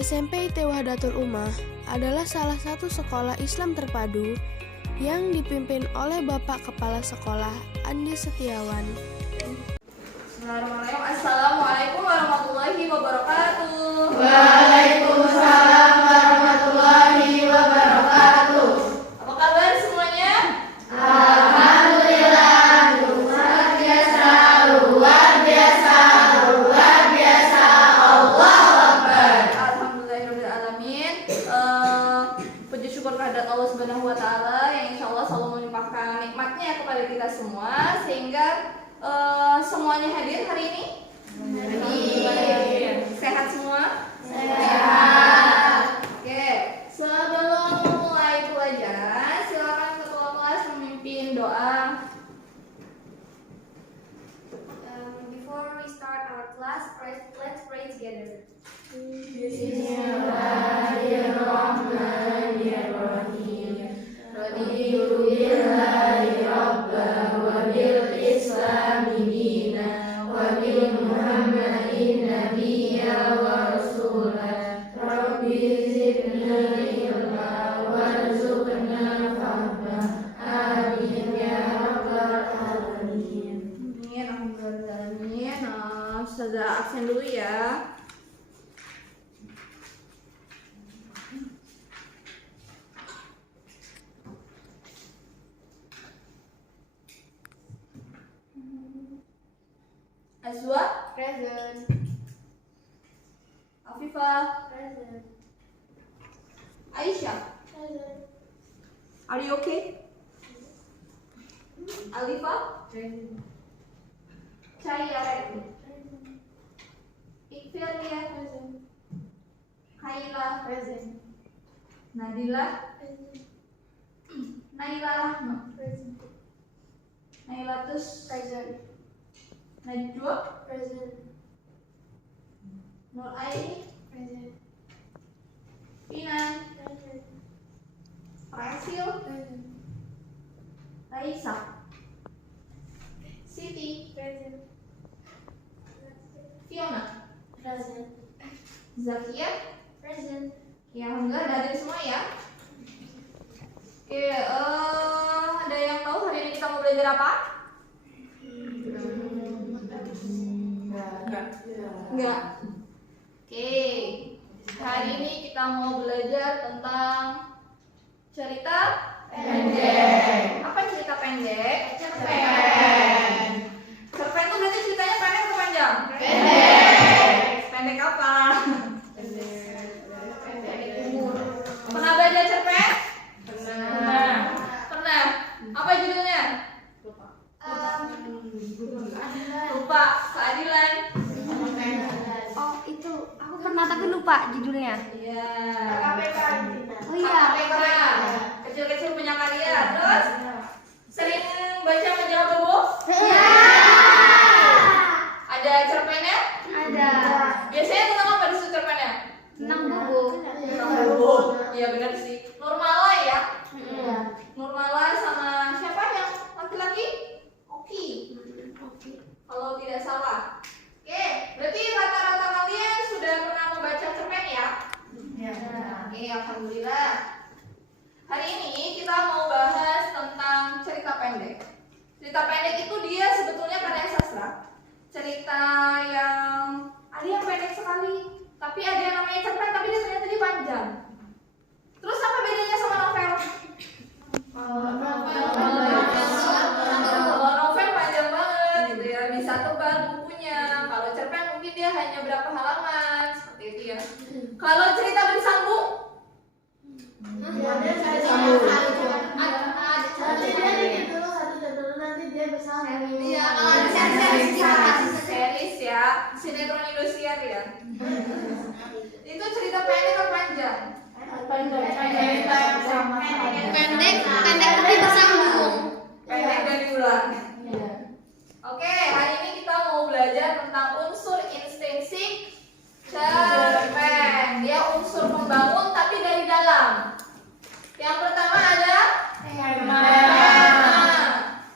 SMP IT Wahdatul Ummah adalah salah satu sekolah Islam terpadu yang dipimpin oleh Bapak Kepala Sekolah Andi Setiawan. Bismillahirrahmanirrahim. Assalamualaikum warahmatullahi wabarakatuh. Waalaikumsalam warahmatullahi wabarakatuh. Apa kabar semuanya? Alhamdulillah, luar biasa, luar biasa, luar biasa. Allahu Akbar. Alhamdulillahirrahmanirrahim. Puji syukur kehadirat Allah Subhanahu wa Ta'ala yang insya Allah selalu melimpahkan nikmatnya kepada kita semua sehingga semuanya hadir hari ini. Sehat semua? Sehat. Oke, sebelum mulai pelajaran, silakan ketua kelas memimpin doa. Before we start our class, let's pray together. Bismillahirrahmanirrahim. Raditu billahi rabba wa bil islami dina wa bil muhammadin nabiyya wa rasulah. Rabbi zidni ilma warzuqna fahma. Amin ya rabbal alamin. Amin, alhamdulillah. Ustazah absen dulu ya. Azwa, Present. Afifah, Present. Aisyah. Present. Are you okay? Alifa, Present. Cahaya, Ikfilia, Present. Kaila, Present. Nadila, Present. Naila, Present. Nailatus, Present. Najwa, Present. Nur Aini, Present. Pinan, Present. Prasil, Present. Raisa, Siti, Present. Fiona, Present. Zakia. Present. Ya, alhamdulillah dari semua ya. Oke, ada yang tahu hari ini kita mau belajar apa? Enggak. Oke, hari ini kita mau belajar tentang cerita Pendek. Apa cerita pendek? Cerpen. Cerpen itu berarti ceritanya pendek atau panjang? Pendek. Pendek apa? Pendek umur. Pernah baca cerpen? Pernah. Pernah. Apa judulnya? Lupa. Keadilan. Oh itu aku pernah tapi lupa judulnya. Iya. Oh iya. KPK. Kecil-kecil punya karya. Terus sering baca majalah Bobo? Iya. Ada cerpennya? Ada. Biasanya tentang apa di situ cerpennya? Tentang buku. Tentang Bobo. Iya benar sih. Nurmala ya. Iya. Nurmala sama siapa yang laki-laki? Oki. Kalau tidak salah. Oke, berarti rata-rata kalian sudah pernah membaca cerpen ya? Oke, alhamdulillah. Hari ini kita mau bahas tentang cerita pendek. Cerita pendek itu dia sebetulnya karya sastra. Cerita yang ada yang pendek sekali, tapi ada yang namanya cerpen tapi dia ternyata dia panjang. Terus apa bedanya sama novel? Kalau novel panjang banget gitu ya, bisa tebal bukunya. Kalau cerpen mungkin dia hanya berapa halaman seperti itu ya. Kalau cerita bersambung, iya kalau ada series ya, sinetron Indosiar ya. Itu cerita pendek atau panjang? Pendek tapi bersambung. Pendek dan diulang. Oke, hari ini kita mau belajar tentang unsur intrinsik cerpen. Dia unsur pembangun tapi dari dalam. Yang pertama ada tema.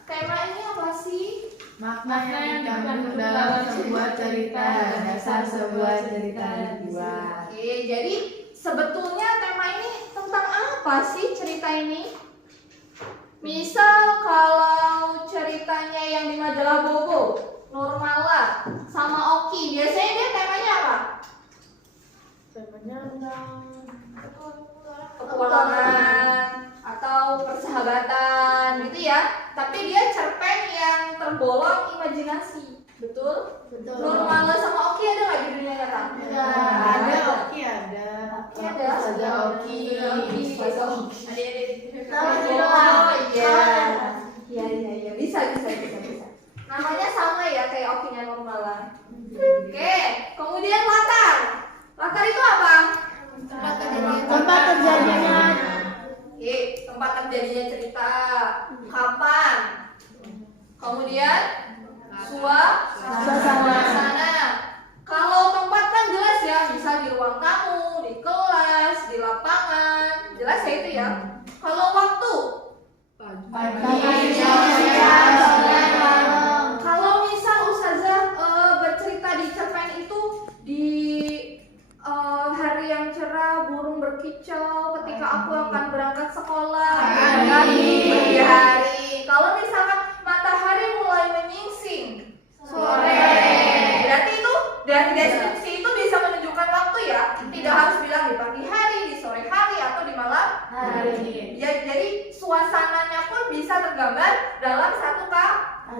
Tema ini apa sih? Makna yang dikandung dalam sebuah cerita, dasar sebuah cerita dibuat. Oke, jadi sebetulnya tema ini tentang apa sih cerita ini? Misal kalau ceritanya yang di majalah Bobo, Nurmala, sama Oki, biasanya dia temanya apa? Temanya tentang Petualangan atau persahabatan gitu ya. Tapi dia cerpen yang tergolong imajinasi, betul? betul. Nurmala sama Oki ada nggak di dunia nyata? Ada Oki ada. Oki ada. Saja Oki. Bahasa Oki. Oh, Iya, bisa. Namanya sama ya kayak Okinya Nurmala. Oke, kemudian latar. Latar itu apa? Tempat terjadinya. Oke, tempat terjadinya cerita. Kapan? Kemudian suasana. Kalau tempat kan jelas ya, bisa di ruang tamu, di kelas, di lapangan, jelas ya itu ya. Kalau waktu, kalau misal Ustazah bercerita di cerpen itu di hari yang cerah, burung berkicau ketika aku akan berangkat sekolah. Pagi hari. Kalau misalkan matahari mulai menyingsing, sore. Berarti itu dari deskripsi itu bisa menunjukkan waktu ya. Tidak harus bilang di pagi hari, di sore hari, atau di malam hari. Ya, jadi suasananya pun bisa tergambar dalam satu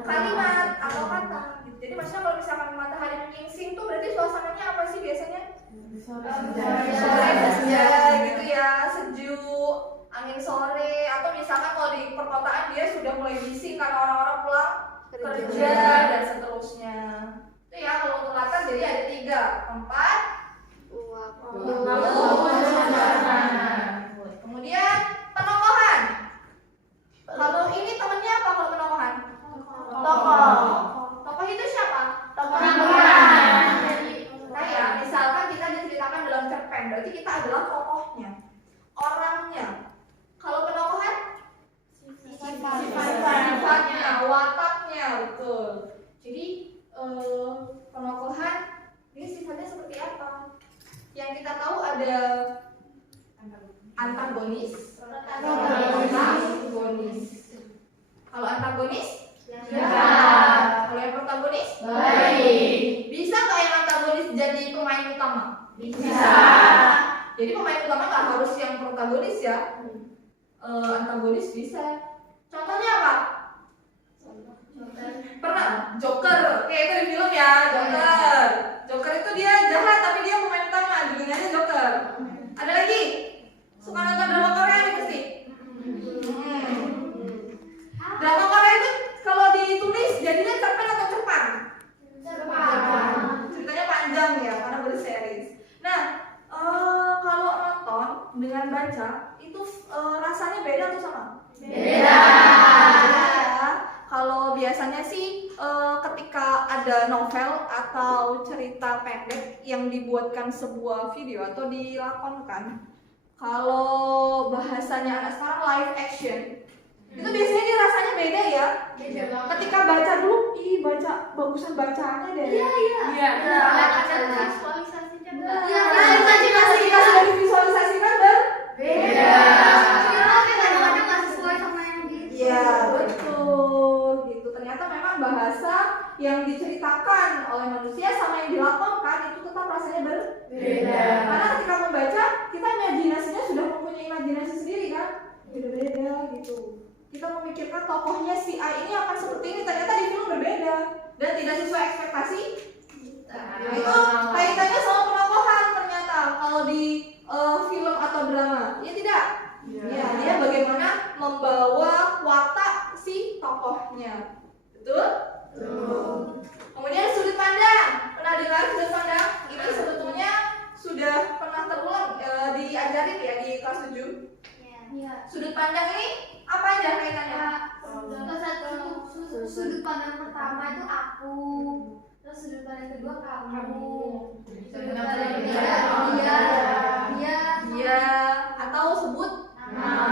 kalimat atau kata. Jadi maksudnya kalau misalkan matahari menyingsing tuh berarti suasananya apa sih biasanya? Sore senja gitu ya, sejuk, angin sore, atau misalkan kalau di perkotaan dia sudah mulai bising karena orang-orang pulang kerja dan seterusnya. Itu ya kalau untuk latar jadi ada 3, tempat, kemudian penokohan. Kalau ini temennya apa kalau penokohan? Tokoh itu siapa? Nah ya, misalkan kita diceritakan dalam cerpen, berarti kita adalah tokohnya, orangnya. Kalau penokohan? Sifatnya, wataknya, betul. Jadi penokohan ini sifatnya seperti apa? Yang kita tahu ada antagonis. Kalau antagonis? Kalau yang protagonis? Baik. Bisa nggak yang antagonis jadi pemain utama? Bisa. Jadi pemain utama nggak harus yang protagonis ya. Antagonis bisa. Contohnya apa? Pernah? Joker. Oke, itu di film ya. Joker itu dia jahat tapi dia pemain utama. Judulnya aja Joker. Ada lagi? Suka nonton drama Korea nih pasti? Drama Korea itu kalau ditulis jadinya cerpen atau cerpan? Ceritanya panjang ya karena berseries. Nah, kalau nonton dengan baca itu rasanya beda atau sama? Beda. Kalau biasanya sih ketika ada novel atau cerita pendek yang dibuatkan sebuah video atau dilakonkan, kalau bahasanya anak sekarang live action, itu biasanya dia rasanya beda ya. Ketika baca dulu, baca bagusan bacaannya deh. Iya. Masih dari visualisasikan berbeda. Iya, betul. Gitu. Ternyata memang bahasa yang diceritakan oleh manusia sama yang dilakonkan itu tetap rasanya berbeda. Karena ketika membaca, kita imajinasinya sudah mempunyai imajinasi sendiri kan? Beda-beda gitu. Kita memikirkan tokohnya si A ini akan seperti ini, ternyata di film berbeda dan tidak sesuai ekspektasi. Nah, itu kaitannya sama penokohan ternyata kalau di film atau drama. Ya tidak? Ya, dia bagaimana membawa watak si tokohnya. Betul? Kemudian sudut pandang. Pernah dengar sudut pandang? Ini sebetulnya sudah pernah terulang diajarin ya di kelas 7. Sudut pandang ini apa aja kaitannya? Sudut pandang pertama itu aku, terus sudut pandang kedua kamu, sudut pandang ketiga dia, atau sebut nama.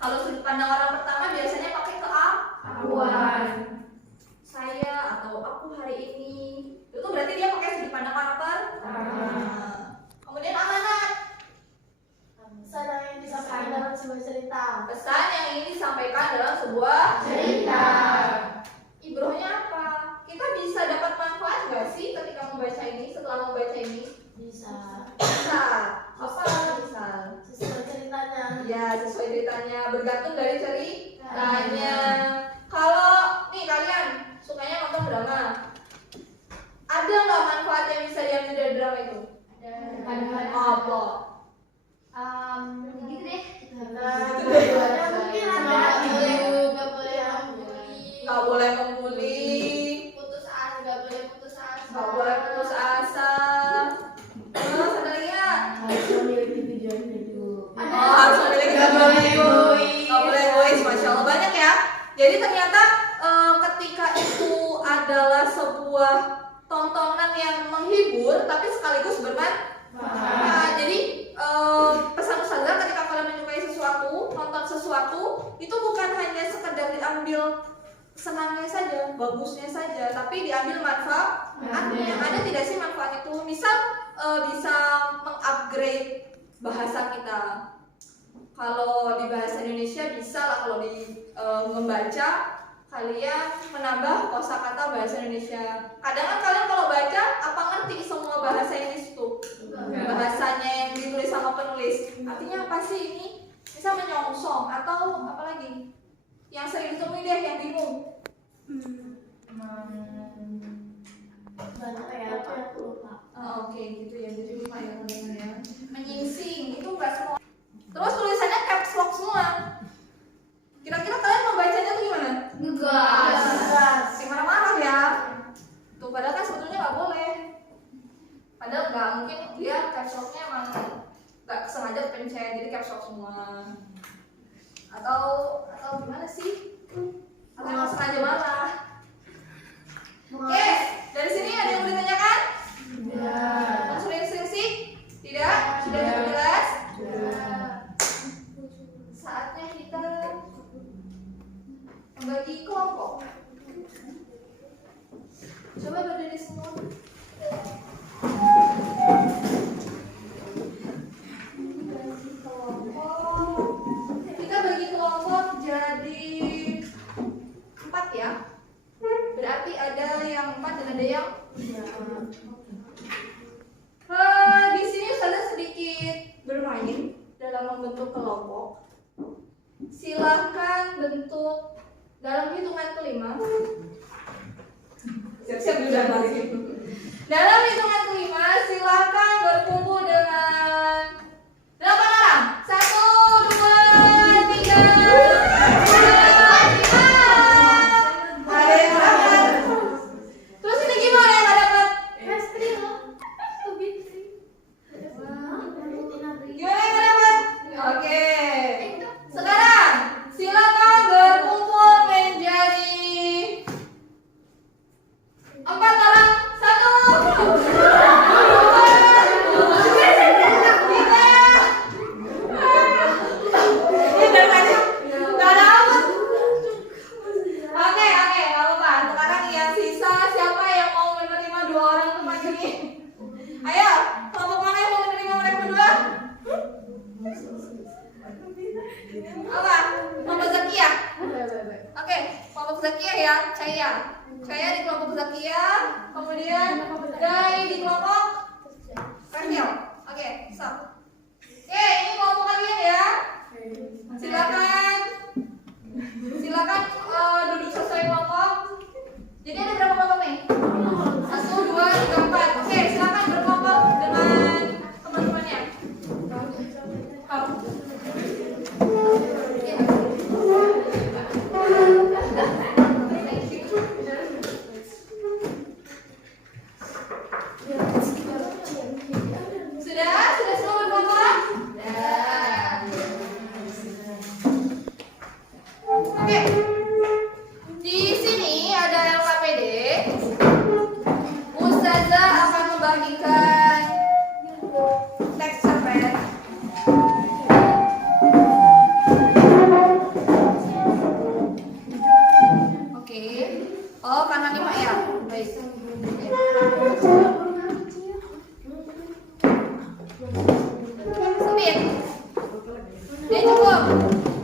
Kalau sudut pandang orang pertama biasanya pakai keakuan. atau aku hari ini. Itu berarti dia pakai sudut pandang karakter. Kemudian amanat. Pesan yang disampaikan dalam sebuah cerita. Pesan yang ingin disampaikan dalam sebuah Cerita. Ibrohnya apa? Kita bisa dapat manfaat nggak sih ketika membaca ini, setelah membaca ini? Bisa. Bisa. Apa misal? Sesuai ceritanya. Ya, sesuai ceritanya, bergantung dari ceritanya. Kalau nih kalian sukanya nonton drama, ada nggak manfaat yang bisa diambil dari drama itu? Ada. Apa? Gitu deh. Mungkin ada. Nggak boleh membuli, Putus asa, nggak boleh putus asa. nggak boleh putus asa. Terus ada lagi nggak? Harus memiliki tujuan hidup. Oh, harus memiliki Nggak tujuan boleh hidup. egois. Nggak boleh egois, masya Allah banyak ya. Jadi ternyata ketika itu adalah sebuah tontonan yang menghibur, tapi sekaligus bermanfaat. Jadi pesan ustazah ketika kalian menyukai sesuatu, nonton sesuatu, itu bukan hanya sekedar diambil senangnya saja, bagusnya saja, tapi diambil manfaatnya. Ada tidak sih manfaat itu? Misal bisa mengupgrade bahasa kita. Kalau di bahasa Indonesia bisa lah, kalau di membaca kalian menambah kosakata bahasa Indonesia. Kadang kan kalian kalau baca apa ngerti semua bahasa Inggris itu? Bahasanya yang ditulis sama penulis. Artinya apa sih ini? Bisa menyongsong atau apa lagi? Yang sering ditemui deh yang bingung. Banyak ya, aku lupa. Oke, gitu ya. Jadi lupa ya teman-teman ya. Menyingsing itu enggak semua. Terus tulisannya caps lock semua. Kira-kira kalian membacanya tuh gimana? Ngegas. Kayak marah-marah ya. Tuh padahal kan sebetulnya nggak boleh. Padahal nggak, mungkin dia caps locknya emang nggak sengaja pencet, jadi caps lock semua. Atau gimana sih? Atau emang sengaja marah? Oke, dari sini ada yang mau ditanyakan? Sudah sih? Tidak? Sudah cukup jelas? Saatnya kita membagi kelompok. Coba berdiri semua. Kita bagi kelompok jadi 4 ya. Berarti ada yang 4 dan ada yang 3. Di sini saya sedikit bermain dalam membentuk kelompok. Silakan bentuk dalam hitungan kelima. Siap-siap udah balik. Dalam hitungan kelima, silakan berkumpul dengan 8 orang. 1, 2, 3. Ada yang dapat. Terus ini gimana yang nggak dapat? Gimana yang nggak dapat? Oke. Sekarang silakan berkumpul menjadi 4 orang. 'Oke. Di sini kanan 5 ya. Baik. Sempit. Ini cukup.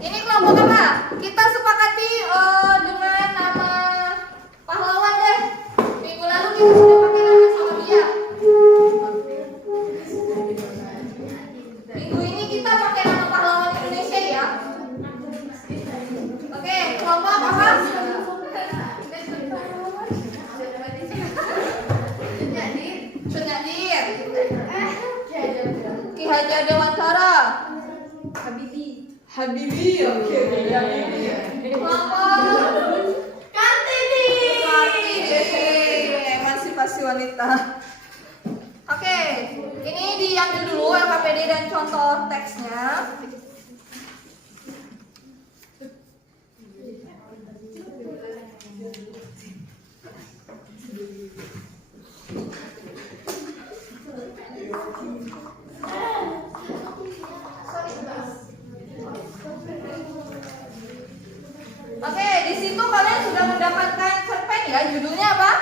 Ini kelompok apa? Kita sepakati dengan nama pahlawan deh. Minggu lalu kita sudah pakai nama Salamia. Minggu ini kita pakai nama pahlawan Indonesia ya. Oke, kelompok apa? Sunyadir. Ki Hajar Dewantara. Habibi. Oke. Kelompok Kartini. Emansipasi wanita. Oke, ini diambil dulu LKPD dan contoh teksnya. Oke, di situ kalian sudah mendapatkan cerpen ya. Judulnya apa?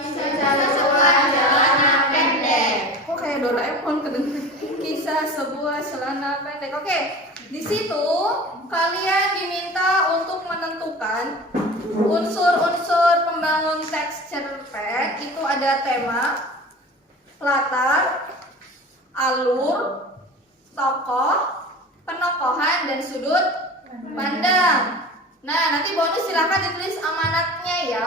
Kisah sebuah celana pendek. Kok kayak Doraemon kedengeran? Kisah sebuah celana pendek. Oke, di situ kalian diminta untuk menentukan unsur-unsur pembangun teks cerpen. Itu ada tema, latar, alur, tokoh, penokohan, dan sudut pandang. Nah, nanti bonus silakan ditulis amanatnya ya.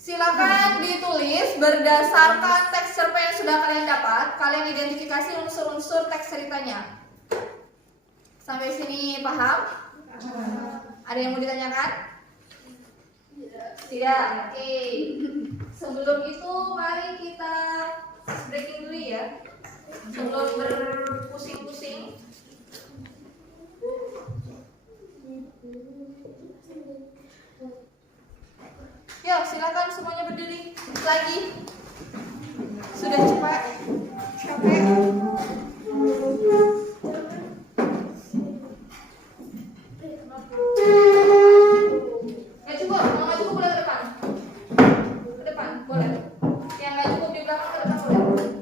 Silakan ditulis berdasarkan teks cerpen yang sudah kalian dapat. Kalian identifikasi unsur-unsur teks ceritanya. Sampai sini paham? Ada yang mau ditanyakan? Tidak. Oke. Sebelum itu mari kita breaking dulu ya. Sebelum berpusing-pusing. Yuk, silakan semuanya berdiri lagi. Sudah capek? Nggak cukup, kalau nggak cukup boleh ke depan. Ke depan, boleh. Yang nggak cukup di belakang ke depan boleh.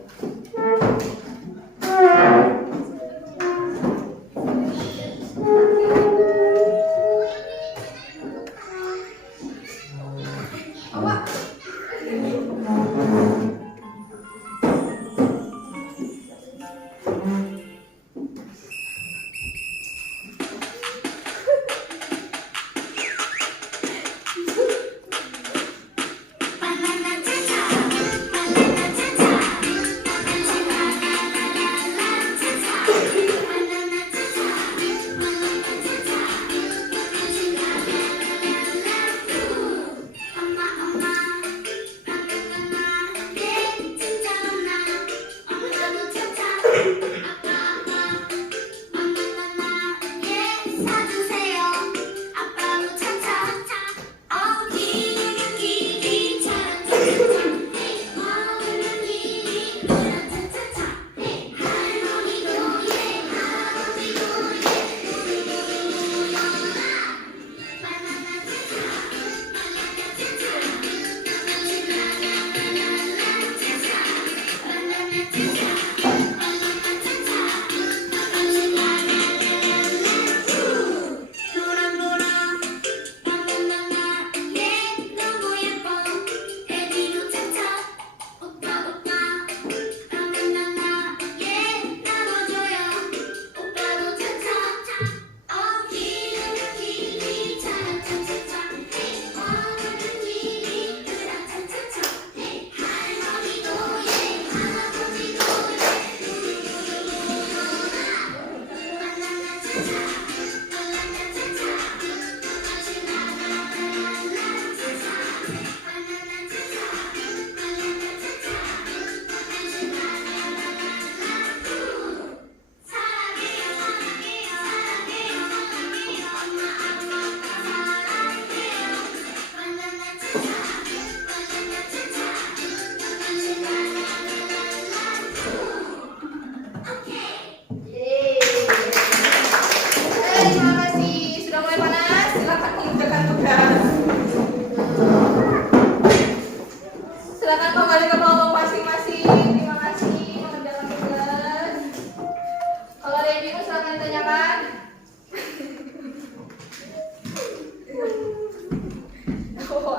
Bagi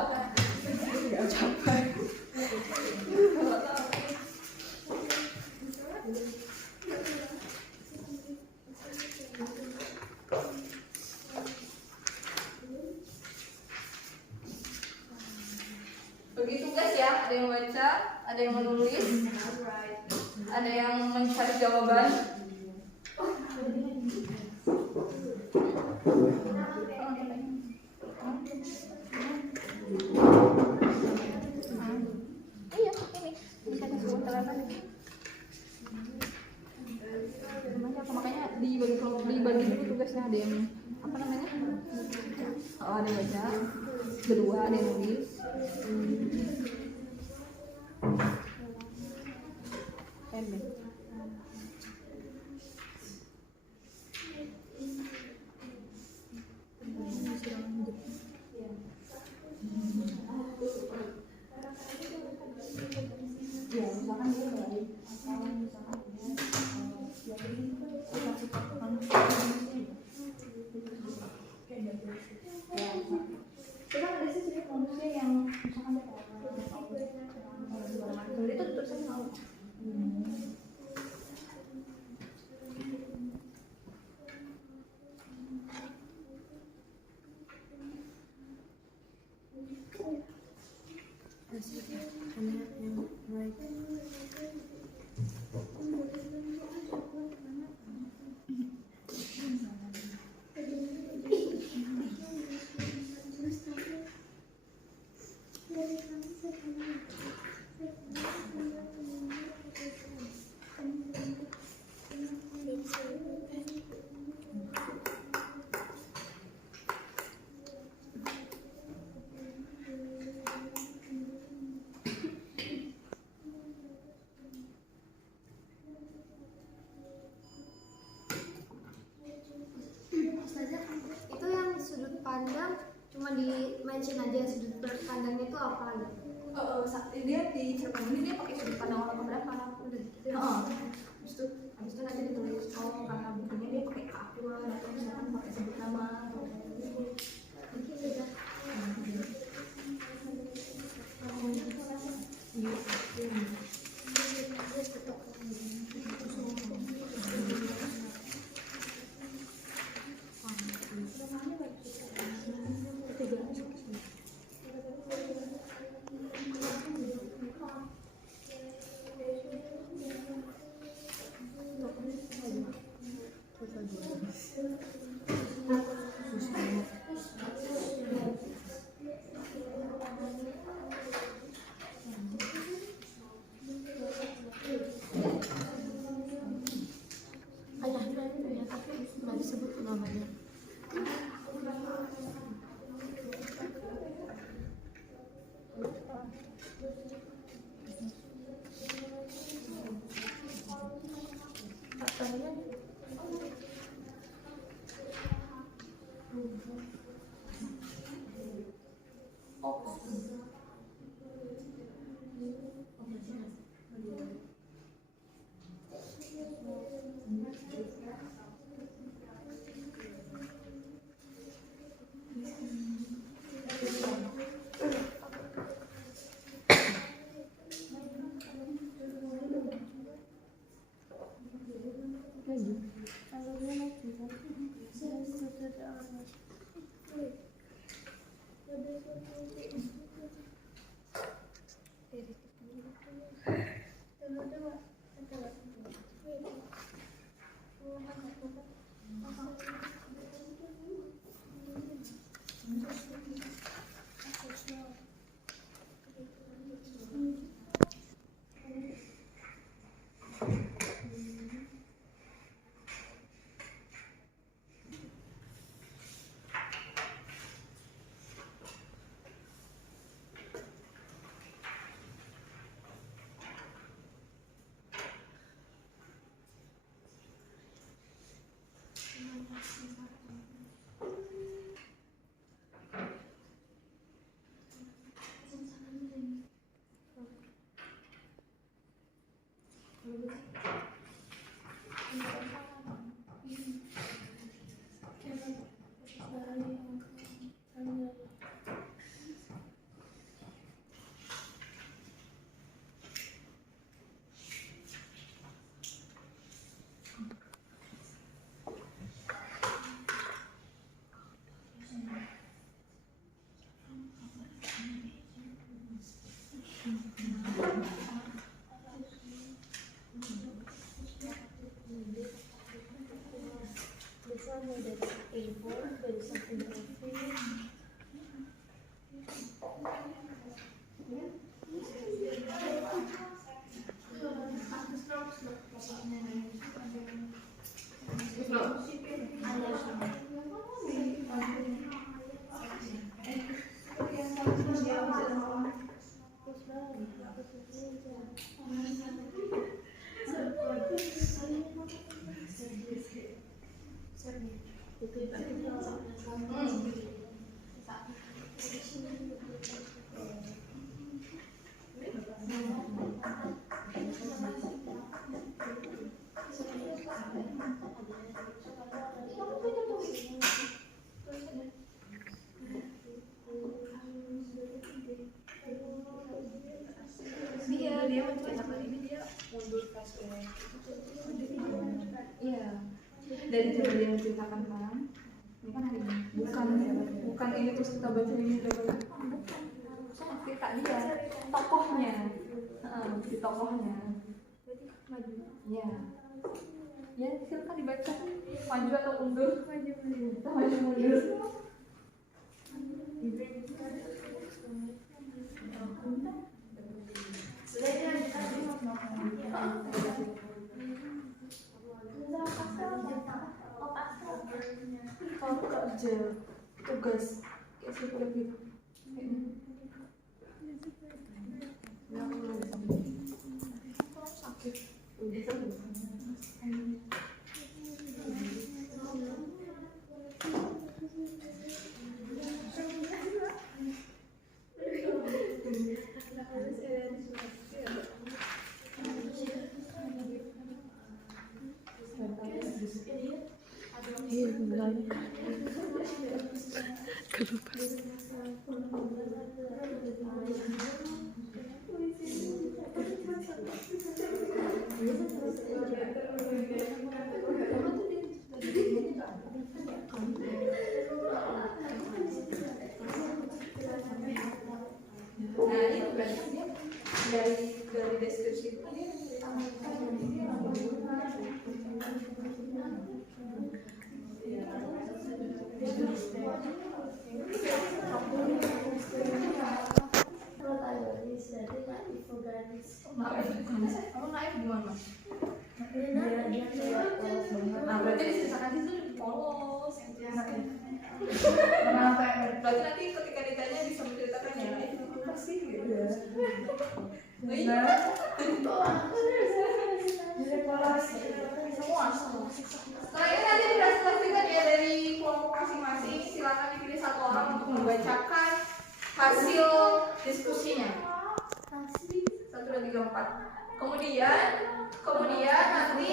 tugas ya, ada yang baca, ada yang menulis, ada yang mencari jawaban. Iya, ini bisa disebutkan aja. Makanya dibagi dulu tugasnya, ada yang apa namanya? Oh, ada yang baca, kedua ada yang nulis. Ya, misalkan dia dari kita ada sih manusia yang misalkan dia itu tulisan mau. Itu yang sudut pandang cuma di mention aja sudut pandangnya itu apa gitu. Dia di cerpen ini dia pakai sudut pandang orang keberapa? Udah gitu. Habis itu nanti ditulis karena bukunya dia pakai keakuan atau misalkan pakai sebut nama. Mungkin beda. Terima kasih. Dia menceritakan ini, dia mundur flashback. Iya. Dari cerita dia menceritakan kan. Ini kan hari ini. Bukan ini terus kita baca ini bukan. Cerita dia, tokohnya. Si tokohnya. Iya. Ya, silakan dibaca. Maju atau mundur? Maju mundur. Kalau kerja tugas kayak seperti itu sakit Nah itu berarti dia dari deskripsi itu dia kamu naik gimana? Nah berarti diceritakan itu polos. Berarti nanti ketika ditanya bisa menceritakan ya itu apa sih gitu. Semua. Setelah ini nanti dipresentasikan ya dari kelompok masing-masing. Silakan dipilih satu orang untuk membacakan hasil diskusinya. 1, 2, 3, 4. Kemudian nanti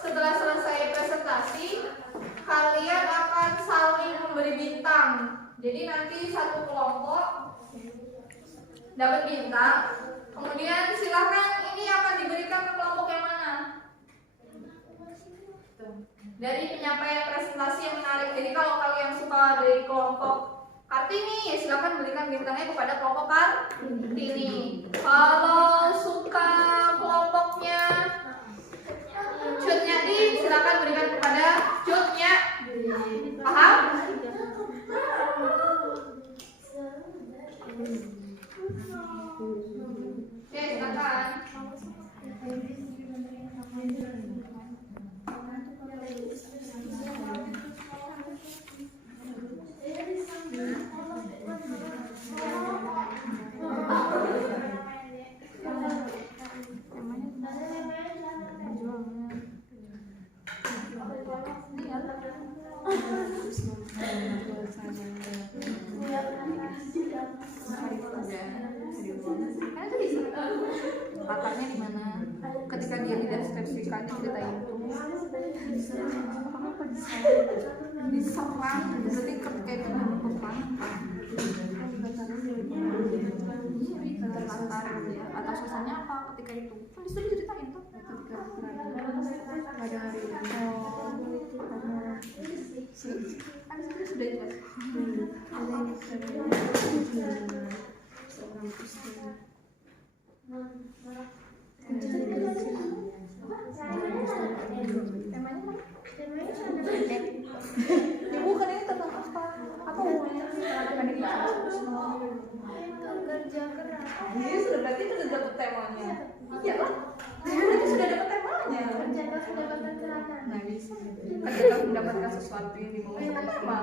setelah selesai presentasi kalian akan saling memberi bintang. Jadi nanti satu kelompok dapat bintang. Kemudian silakan ini akan diberikan ke kelompok yang mana? Dari penyampaian presentasi yang menarik. Jadi kalau kalian suka dari kelompok Kartini, ya silakan berikan bintangnya kepada kelompok Kartini. Kalau suka kelompoknya Cutnyadi, silakan berikan kepada Cutnya. Paham? Oke, silakan. Latarnya di mana? Ketika dia dideskripsikan diceritain itu diserang, berarti ketika itu peperangan latar ya, atau suasananya apa ketika itu kan disuruh diceritain tuh ketika pada hari itu kan itu sudah jelas ada ibu kan ini tentang apa hubungannya sih kerja keras? Iya sudah, berarti itu sudah dapat temanya. Iya lah, berarti sudah dapat temanya. Kerja keras mendapatkan kerangan. Nah bisa. Ketika mendapatkan sesuatu yang dimau sama tema.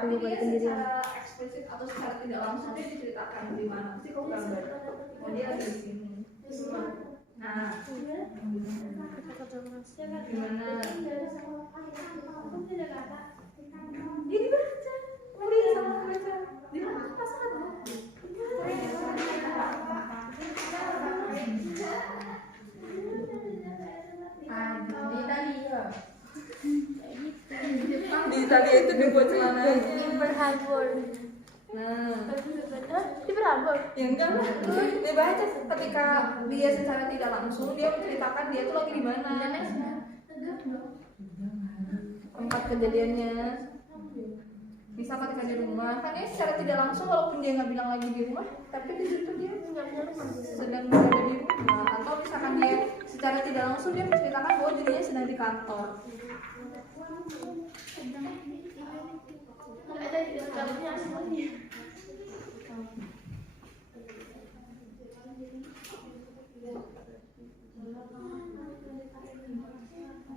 Tapi dia secara eksplisit atau secara tidak langsung dia diceritakan di mana sih kok gambar. Oh dia ada di sini. Nah, gimana? Dia dibaca. Oh dia sama baca. Dia apa salah? Di Italia itu dibuat celana Berharbor. nah Di berharbor. ya enggak lah dia baca ketika dia secara tidak langsung dia menceritakan dia tuh lagi di mana tempat kejadiannya. Misal ketika di rumah kan dia secara tidak langsung walaupun dia nggak bilang lagi di rumah tapi di situ dia sedang berada di rumah. Atau misalkan dia secara tidak langsung dia menceritakan bahwa dirinya sedang di kantor.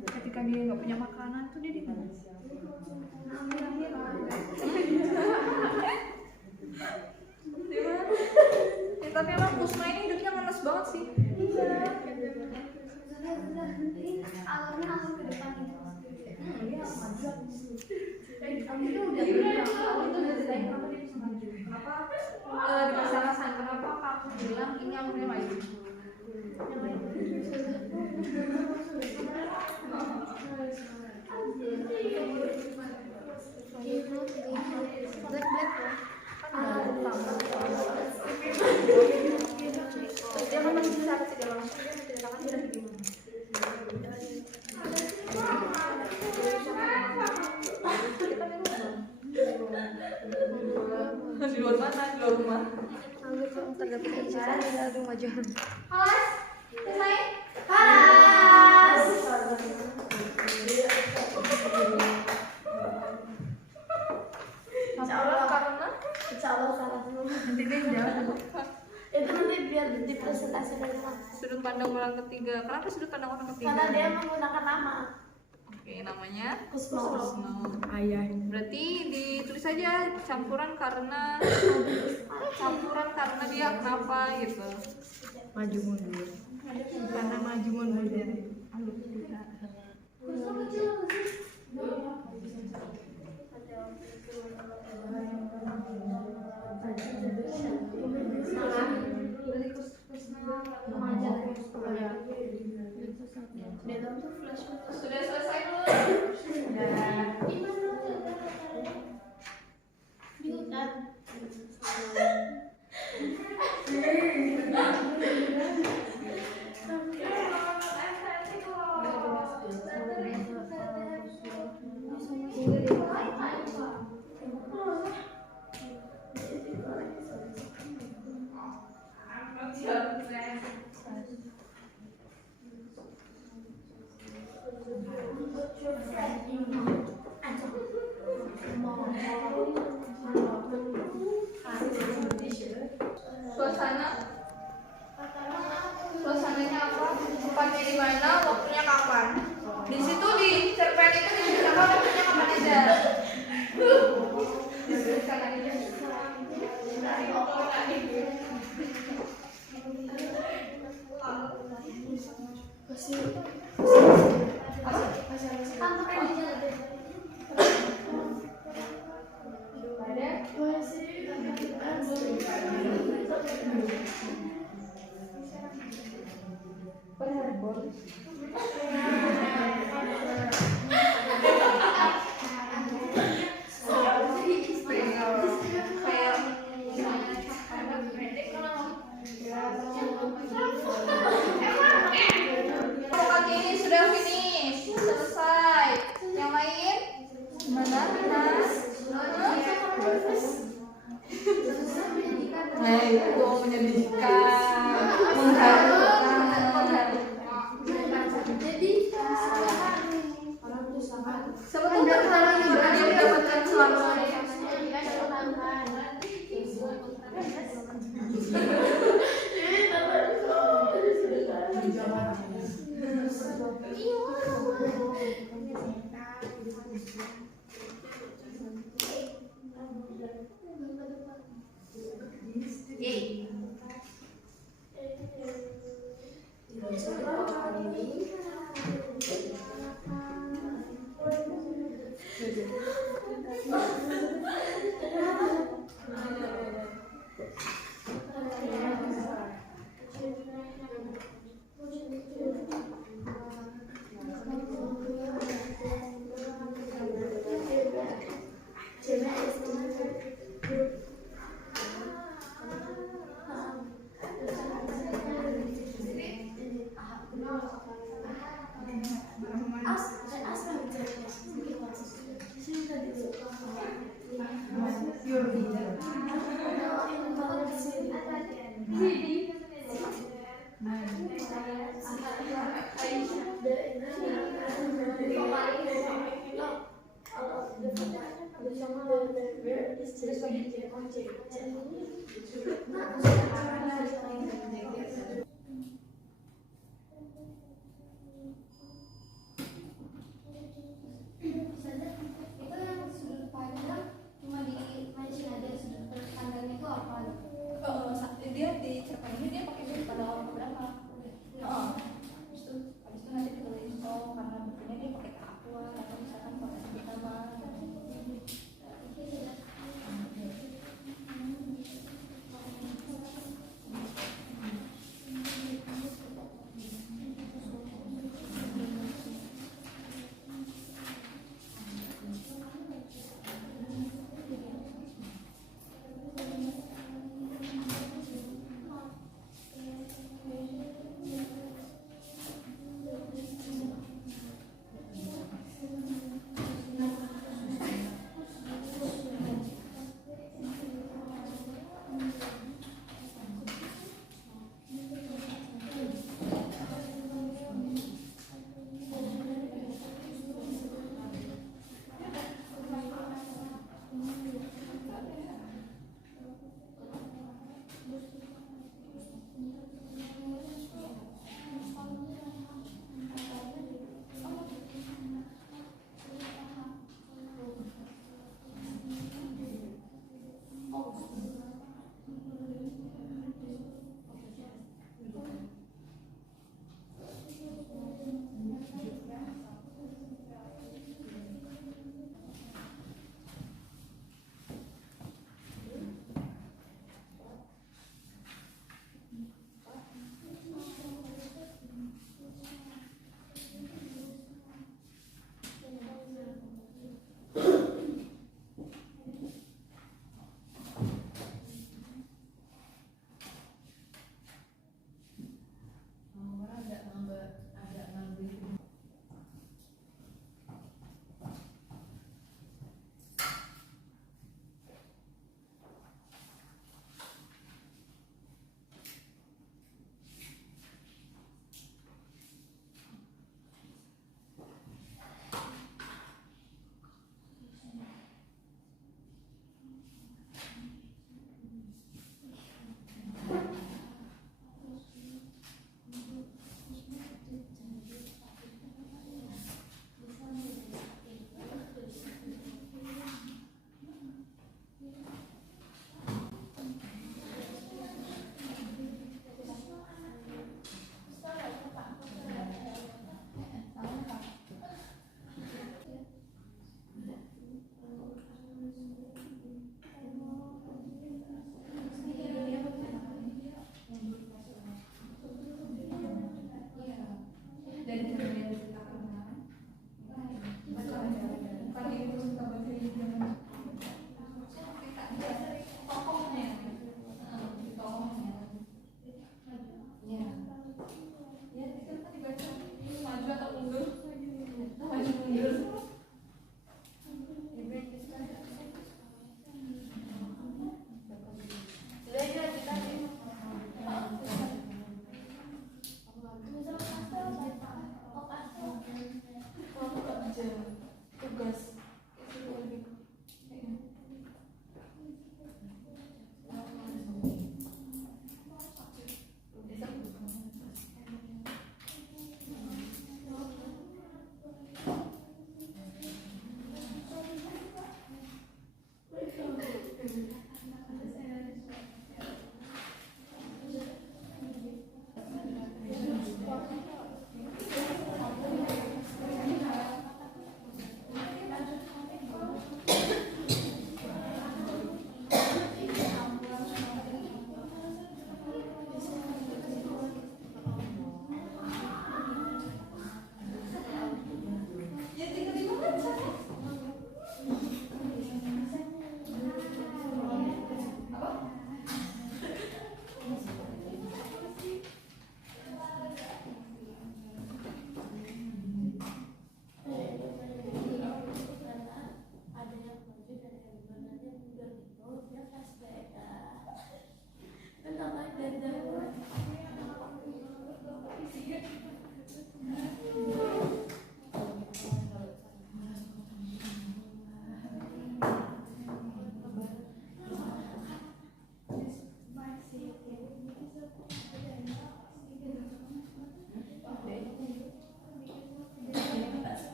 Ketika dia nggak punya makanan tuh dia di mana? Ya, tapi emang Kusma ini hidupnya ngenes banget sih. Alurnya alur ke depan gitu. Kenapa dikasih alasan kenapa kamu bilang ini alurnya maju? Dia kan masih bisa tidak langsung dia menceritakan dia lagi di mana. Di luar mana? Di luar rumah. Terdapat kebijakan di rumah Johan. Halas, selesai. Pas. Insya Allah salah dulu. Nanti dia jawab. Itu nanti biar dipresentasikan lagi. Sudut pandang orang ketiga. Kenapa sudut pandang orang ketiga? Karena dia menggunakan nama Oke, namanya Kusno. Ayah. Berarti ditulis saja campuran karena dia kenapa gitu. Maju mundur. Karena maju mundur. Sudah selesai belum? Di hutan. Suasananya apa? Tempatnya di mana? Waktunya kapan? Di situ di cerpen itu diceritakan waktunya kapan aja. Disebutkan aja. Pokoknya ini sudah finish, selesai. Yang lain? Gimana? Nas? Itu yang sudut pandang cuma di mention aja sudut pandangnya itu apa? Dia di cerpen ini dia pakai sudut pandang orang berapa? Habis itu nanti ditulis karena bukunya dia pakai keakuan atau misalkan konteks pertama.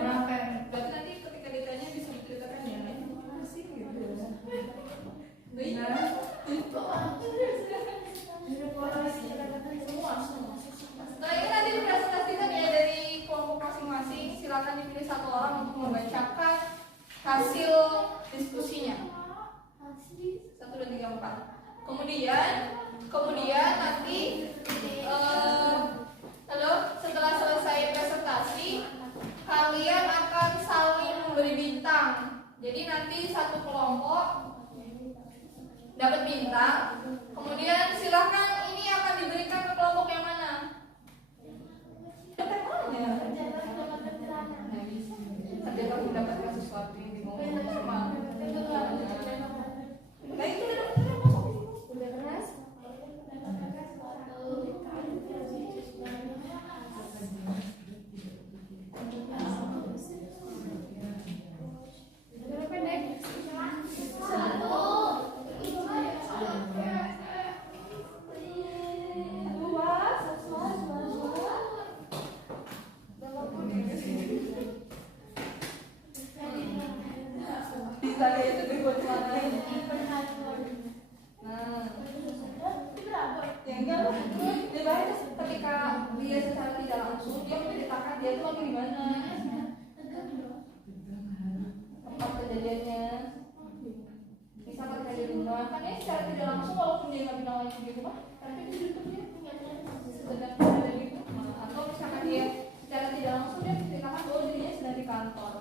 Orang kayak Berarti nanti ketika ditanya bisa diceritakan ya, ini gimana sih gitu. Nah ini nanti dipresentasikan ya dari kelompok masing-masing. Silakan dipilih satu orang untuk membacakan hasil diskusinya. 1, 2, 3, 4. Kemudian nanti setelah selesai presentasi kalian akan saling memberi bintang. Jadi nanti satu kelompok dapat bintang. Kemudian silahkan ini akan diberikan ke kelompok yang mana? Ada kamu mendapatkan sesuatu yang dimaukan sama. Nah itu udah keras. Ketika dia secara tidak langsung dia menceritakan dia tuh lagi di mana, tempat kejadiannya. Misal ketika dia di rumah, kan dia secara tidak langsung walaupun dia nggak bilang lagi di rumah, tapi di situ dia sedang ada di rumah. Atau misalkan dia secara tidak langsung dia menceritakan bahwa dirinya sedang di kantor.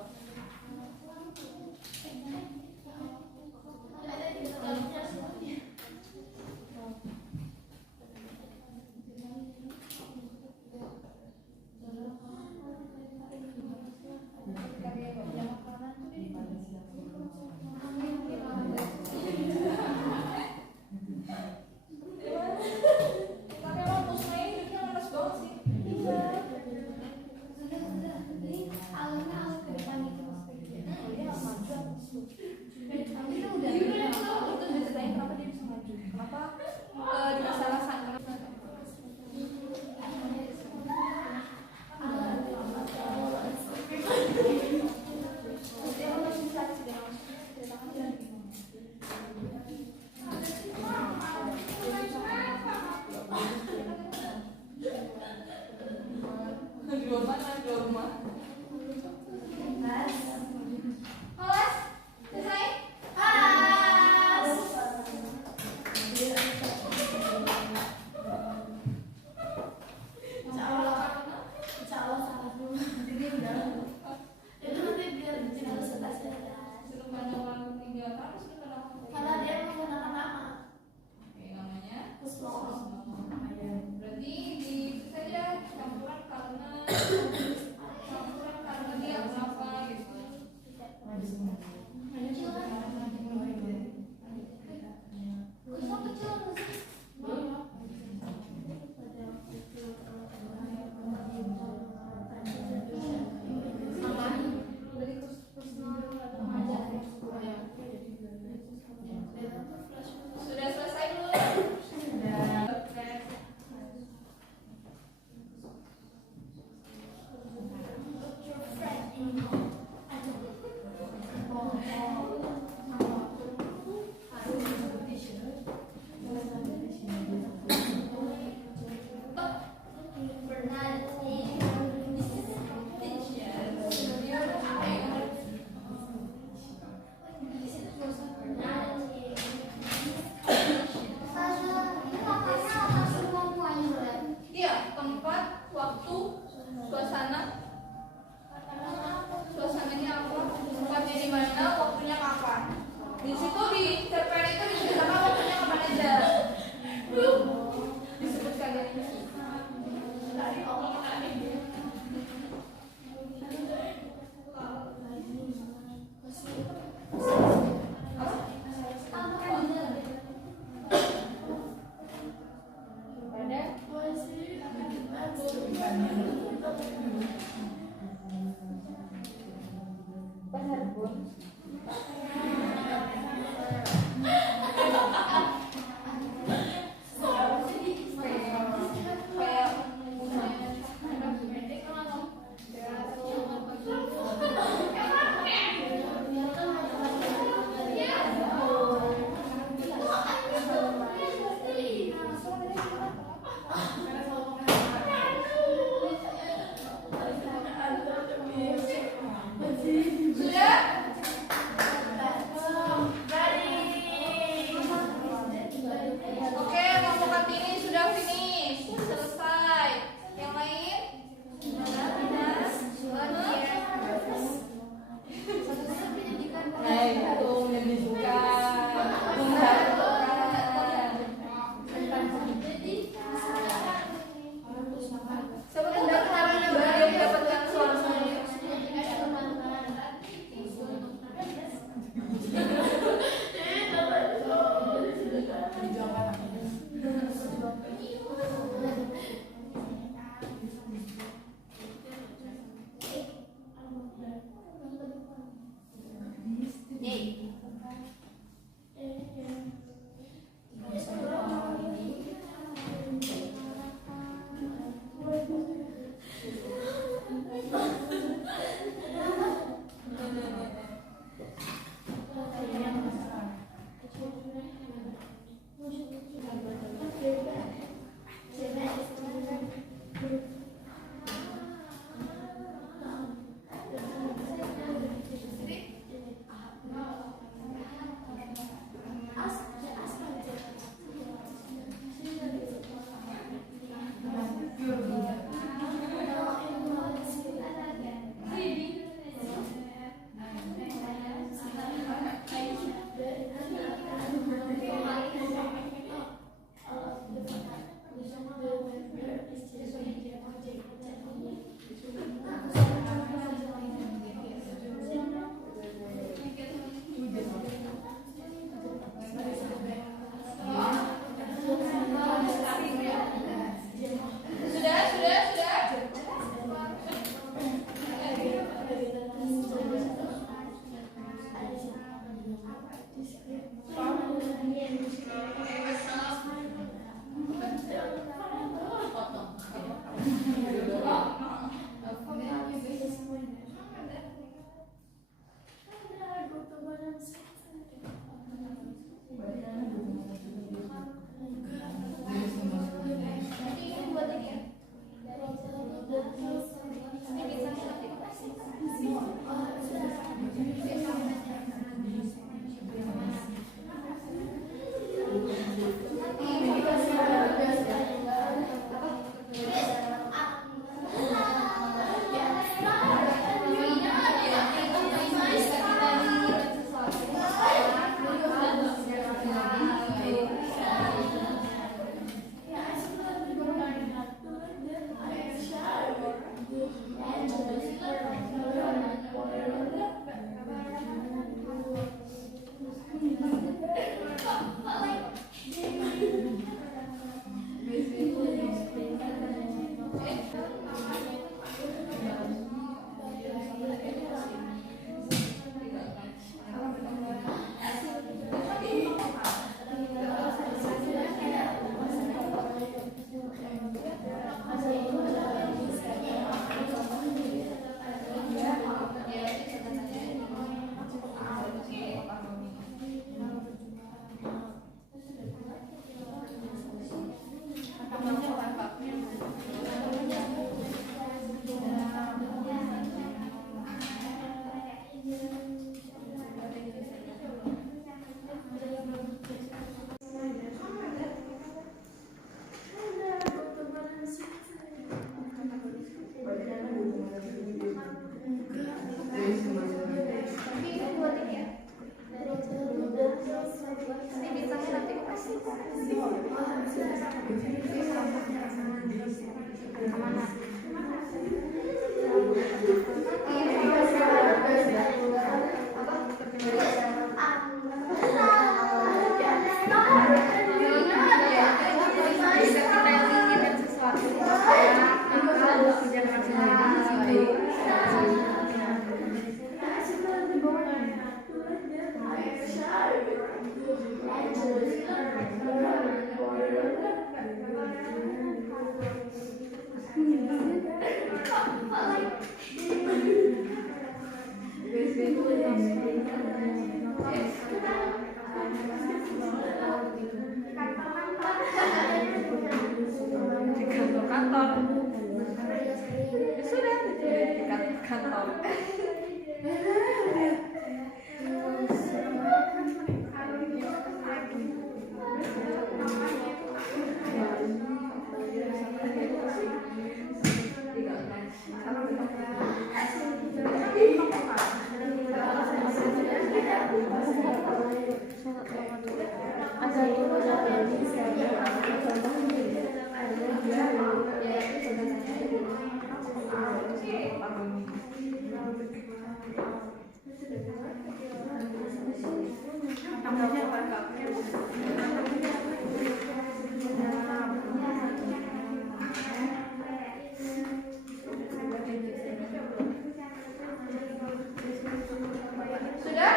Sudah?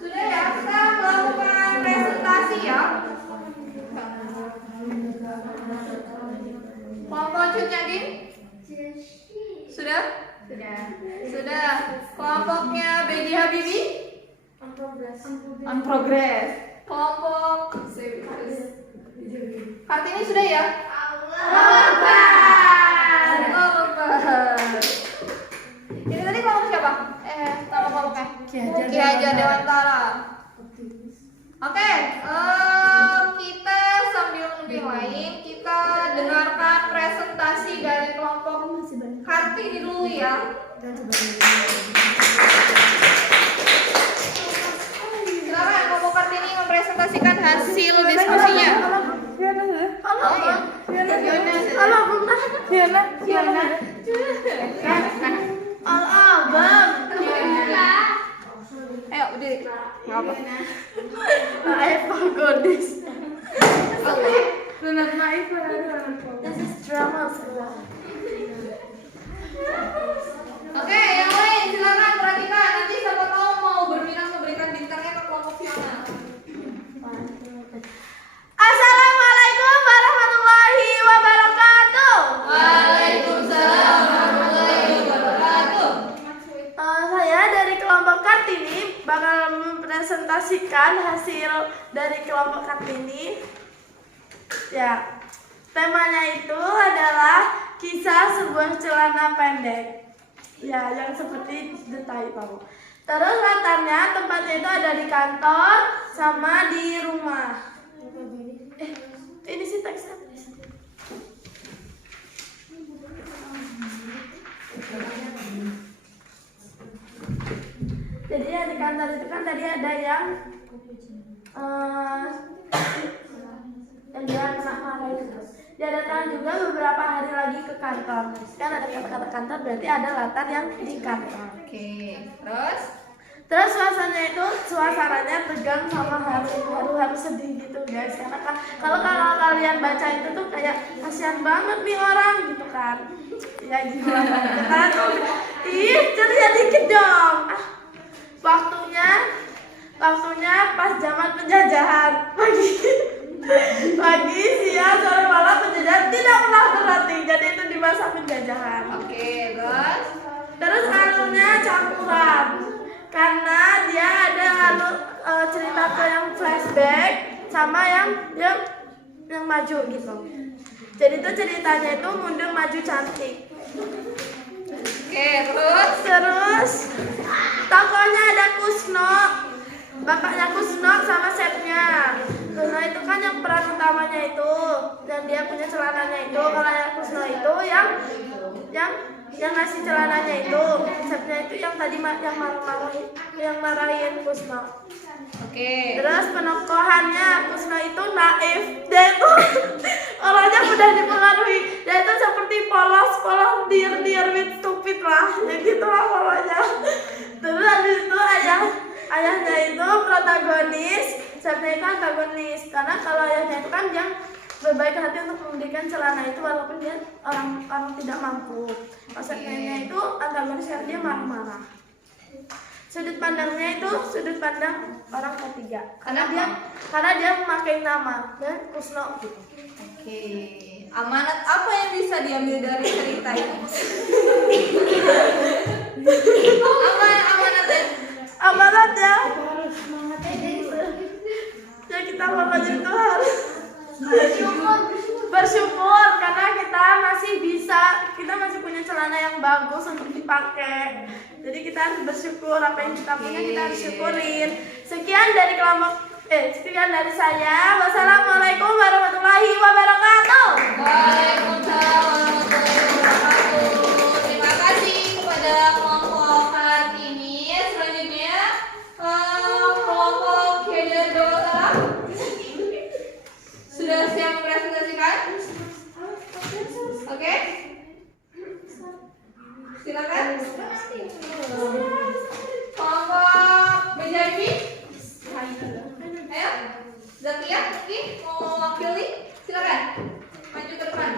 Sudah ya, kita melakukan presentasi ya. Kelompok Cut Yakin? Sudah? Sudah. Kelompoknya Bedi Habibi? On progress. Kelompok Kartini sudah ya? Allah Akbar. Ini tadi kelompok siapa? Nama kelompoknya? Ki Hajar Dewantara. Oke, kita sambil menunggu yang lain, kita dengarkan presentasi dari kelompok Kartini dulu ya. Silakan kelompok Kartini mempresentasikan hasil diskusinya. Ayo berdiri. Nggak apa. Oke, yang lain silakan perhatikan. Nanti siapa tahu mau berminat memberikan bintangnya ke kelompok Fiona. Assalamualaikum warahmatullahi wabarakatuh. Waalaikumsalam warahmatullahi wabarakatuh. Saya dari kelompok Kartini bakal mempresentasikan hasil dari kelompok Kartini. Ya, temanya itu adalah kisah sebuah celana pendek. Ya, yang seperti The Typo. Terus latarnya tempatnya itu ada di kantor sama di rumah. Ini sih teksnya. Jadi ya di kantor itu kan tadi ada yang dia kena marah itu. Dia datang juga beberapa hari lagi ke kantor. Kan ada kata kantor berarti ada latar yang di kantor. Oke, terus? Terus suasananya tegang sama haru sedih gitu guys. Karena kalau kalian baca itu tuh kayak kasihan banget nih orang gitu kan. Ya gitu lah kan. Ih, ceria dikit dong. Waktunya pas zaman penjajahan. Pagi, siang, sore, malam penjajahan tidak pernah berhenti. Jadi itu di masa penjajahan. Oke, terus? Terus alurnya campuran. Karena dia ada cerita ke yang flashback sama yang maju gitu. Jadi itu ceritanya itu mundur maju cantik. Oke, terus? Tokohnya ada Kusno, bapaknya Kusno sama chefnya. Kusno itu kan yang peran utamanya itu, dan dia punya celananya itu. Kalau yang Kusno itu yang yang ngasih celananya itu konsepnya itu yang tadi yang marahin Kusno. Oke. Terus penokohannya Kusno itu naif, dia itu orangnya mudah dipengaruhi, dia itu seperti polos dear with stupid lah, ya gitulah pokoknya. Terus habis itu ayahnya itu protagonis, Sepnya itu antagonis, karena kalau ayahnya itu kan yang berbaik hati untuk memberikan celana itu walaupun dia orang tidak mampu. Sepnya itu antagonis karena dia marah-marah. Sudut pandangnya itu sudut pandang orang ketiga, karena dia memakai nama dan Kusno gitu. Oke. Amanat apa yang bisa diambil dari cerita ini? Amanatnya ya kita pokoknya itu harus bersyukur karena kita masih punya celana yang bagus untuk dipakai. Jadi kita harus bersyukur apa yang kita punya, kita harus syukurin. Sekian dari saya. Wassalamualaikum warahmatullahi wabarakatuh. Waalaikumsalam warahmatullahi wabarakatuh. Terima kasih kepada kelompok Kartini. Selanjutnya kelompok Keder Dewata sudah siap mempresentasikan? Oke? Silakan. Kelompok Benjamin. Ayo, Zakia, Ki, mau mewakili? Silakan, maju ke depan.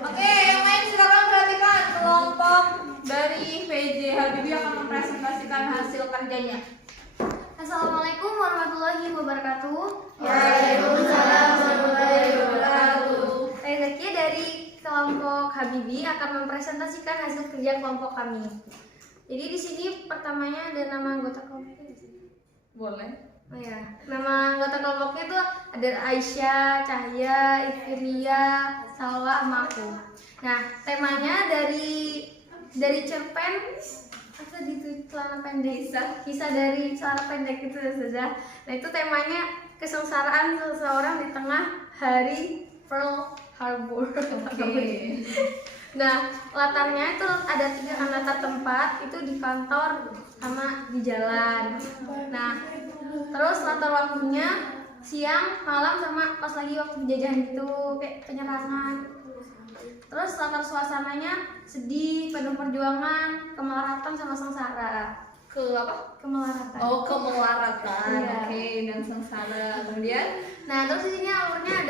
Oke, yang lain silakan perhatikan. Kelompok dari PJ Habibie akan mempresentasikan hasil kerjanya. Assalamualaikum warahmatullahi wabarakatuh. Waalaikumsalam warahmatullahi wabarakatuh. Saya Zakia dari kelompok Habibie akan mempresentasikan hasil kerja kelompok kami. Jadi di sini pertamanya ada nama anggota kelompoknya. Boleh. Oh ya, nama anggota kelompoknya itu ada Aisyah, Cahya, Ifria, Salwa, sama aku. Nah, temanya dari cerpen apa gitu, celana pendek, kisah dari celana pendek itu saja. Nah, itu temanya kesengsaraan seseorang di tengah hari Pearl Harbor. Oke. Nah, latarnya itu ada 3 latar tempat, itu di kantor sama di jalan. Nah, terus latar waktunya siang, malam, sama pas lagi waktu penjajahan gitu, kayak penyerangan. Terus latar suasananya sedih, penuh perjuangan, kemelaratan sama sengsara. Ke apa? Kemelaratan. Oh, kemelaratan. Iya. Oke, dan sengsara. Kemudian, Nah, terus di sini alurnya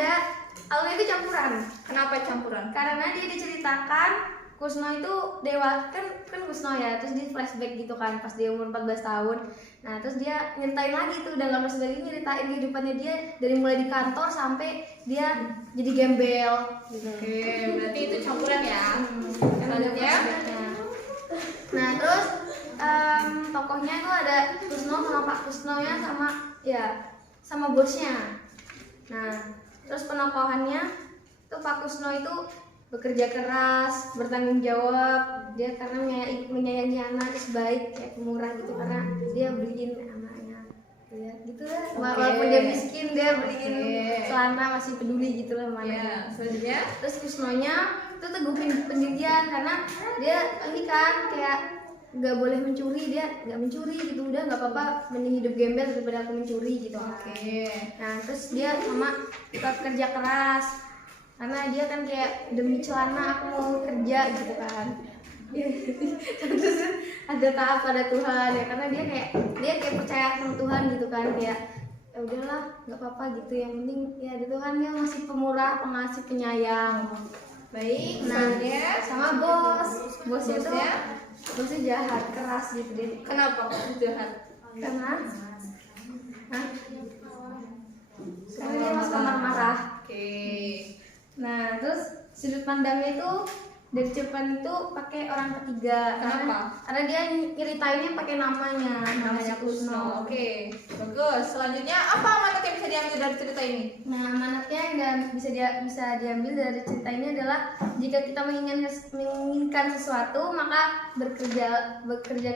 itu campuran. kenapa campuran? Karena dia diceritakan Kusno itu dewa kan Kusno ya, terus dia flashback gitu kan pas dia umur 14 tahun. Nah, terus dia nyeritain lagi tuh, udah gak flashback lagi, nyeritain kehidupannya dia dari mulai di kantor sampai dia jadi gembel gitu. Oke, berarti itu campuran ya. Selanjutnya, Nah, terus tokohnya itu ada Kusno sama Pak Kusno ya, sama bosnya. Nah, terus penokohannya tuh Pak Kusno itu bekerja keras, bertanggung jawab, dia karena menyayangi anak, terus baik, kayak pemurah gitu, karena dia beliin anaknya ya, gitu lah. Walaupun dia miskin, dia beliin celana, masih peduli gitu lah sama anaknya. selanjutnya, Terus Kusnonya itu teguh pendirian, karena dia ini kan kayak nggak boleh mencuri, dia nggak mencuri gitu, udah nggak apa-apa mending hidup gembel daripada aku mencuri gitu. Nah, terus dia sama kerja keras, karena dia kan kayak demi celana aku mau kerja gitu kan. Terus ada taat pada Tuhan ya, karena dia kayak percaya sama Tuhan gitu kan, kayak ya udahlah nggak apa-apa gitu, yang penting ya ada Tuhan, dia masih pemurah, pengasih, penyayang. baik. Nah, Selanjutnya, sama bosnya jahat, keras gitu deh. kenapa kok jahat? Karena dia masuk kamar marah. Oke. Nah, terus sudut pandangnya itu dari cerpen itu pakai orang ketiga. Kenapa? Karena dia nyeritainnya pakai namanya Kusno. Oke, bagus. Selanjutnya apa amanat yang bisa diambil dari cerita ini? Nah, amanatnya yang bisa diambil dari cerita ini adalah jika kita menginginkan sesuatu, maka bekerja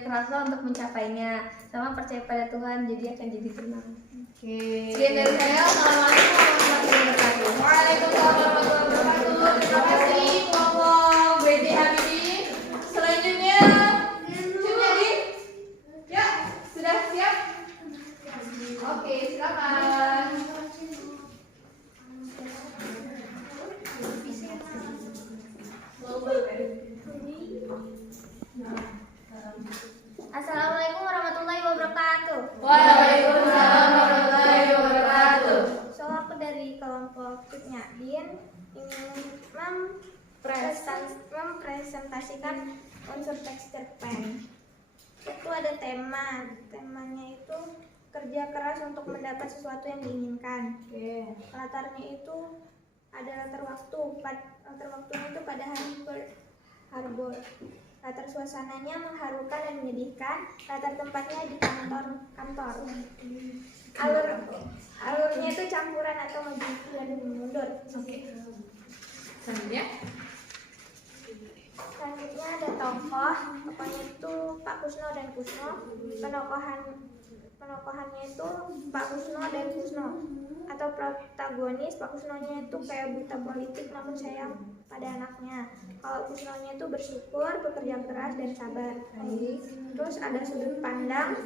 keraslah untuk mencapainya. Sama percaya pada Tuhan, jadi akan jadi tenang. Oke. Sekian dari saya. Assalamualaikum warahmatullahi wabarakatuh. Waalaikumsalam warahmatullahi wabarakatuh. Terima kasih kelompok BD Habibie. Selanjutnya, Cunyadi. Ya, sudah siap? Oke, silakan. Assalamualaikum warahmatullahi wabarakatuh. Waalaikumsalam warahmatullahi wabarakatuh. So aku dari kelompok Cunyadin ingin mempresentasikan unsur teks cerpen. Itu ada temanya itu kerja keras untuk mendapat sesuatu yang diinginkan. Latarnya itu ada latar waktunya itu pada hari Harbor. Latar suasananya mengharukan dan menyedihkan. Latar tempatnya di kantor. Alurnya itu campuran atau maju dan mundur. Selanjutnya, Selanjutnya ada tokohnya itu Pak Kusno dan Kusno. Penokohannya itu Pak Kusno dan Kusno. Atau protagonis, Pak Kusnonya itu kayak buta politik namun sayang pada anaknya. Kalau Kusnonya itu bersyukur, bekerja keras dan sabar. Terus ada sudut pandang.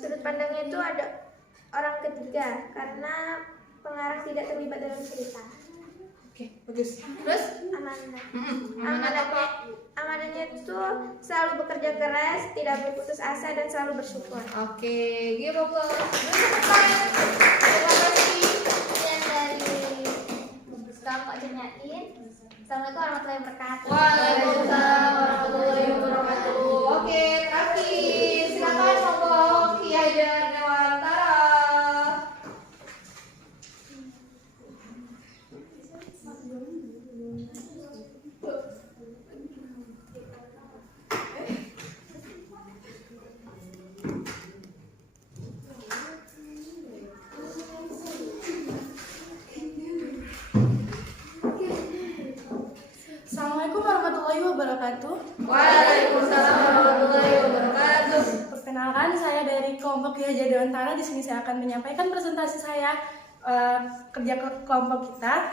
Sudut pandangnya itu ada orang ketiga karena pengarang tidak terlibat dalam cerita. oke, bagus. Terus, Amanatnya itu selalu bekerja keras, tidak berputus asa dan selalu bersyukur. oke, give applause. Terima kasih. Sekian dari kelompok Cunyadin. Assalamualaikum warahmatullahi wabarakatuh. Waalaikumsalam warahmatullahi wabarakatuh. Oke, terakhir silakan kelompok Ki Haidar Dewantara. Assalamualaikum warahmatullahi wabarakatuh. Waalaikumsalam warahmatullahi wabarakatuh. Perkenalkan, saya dari kelompok Ki Hajar Dewantara. Di sini saya akan menyampaikan presentasi saya kerja ke kelompok kita.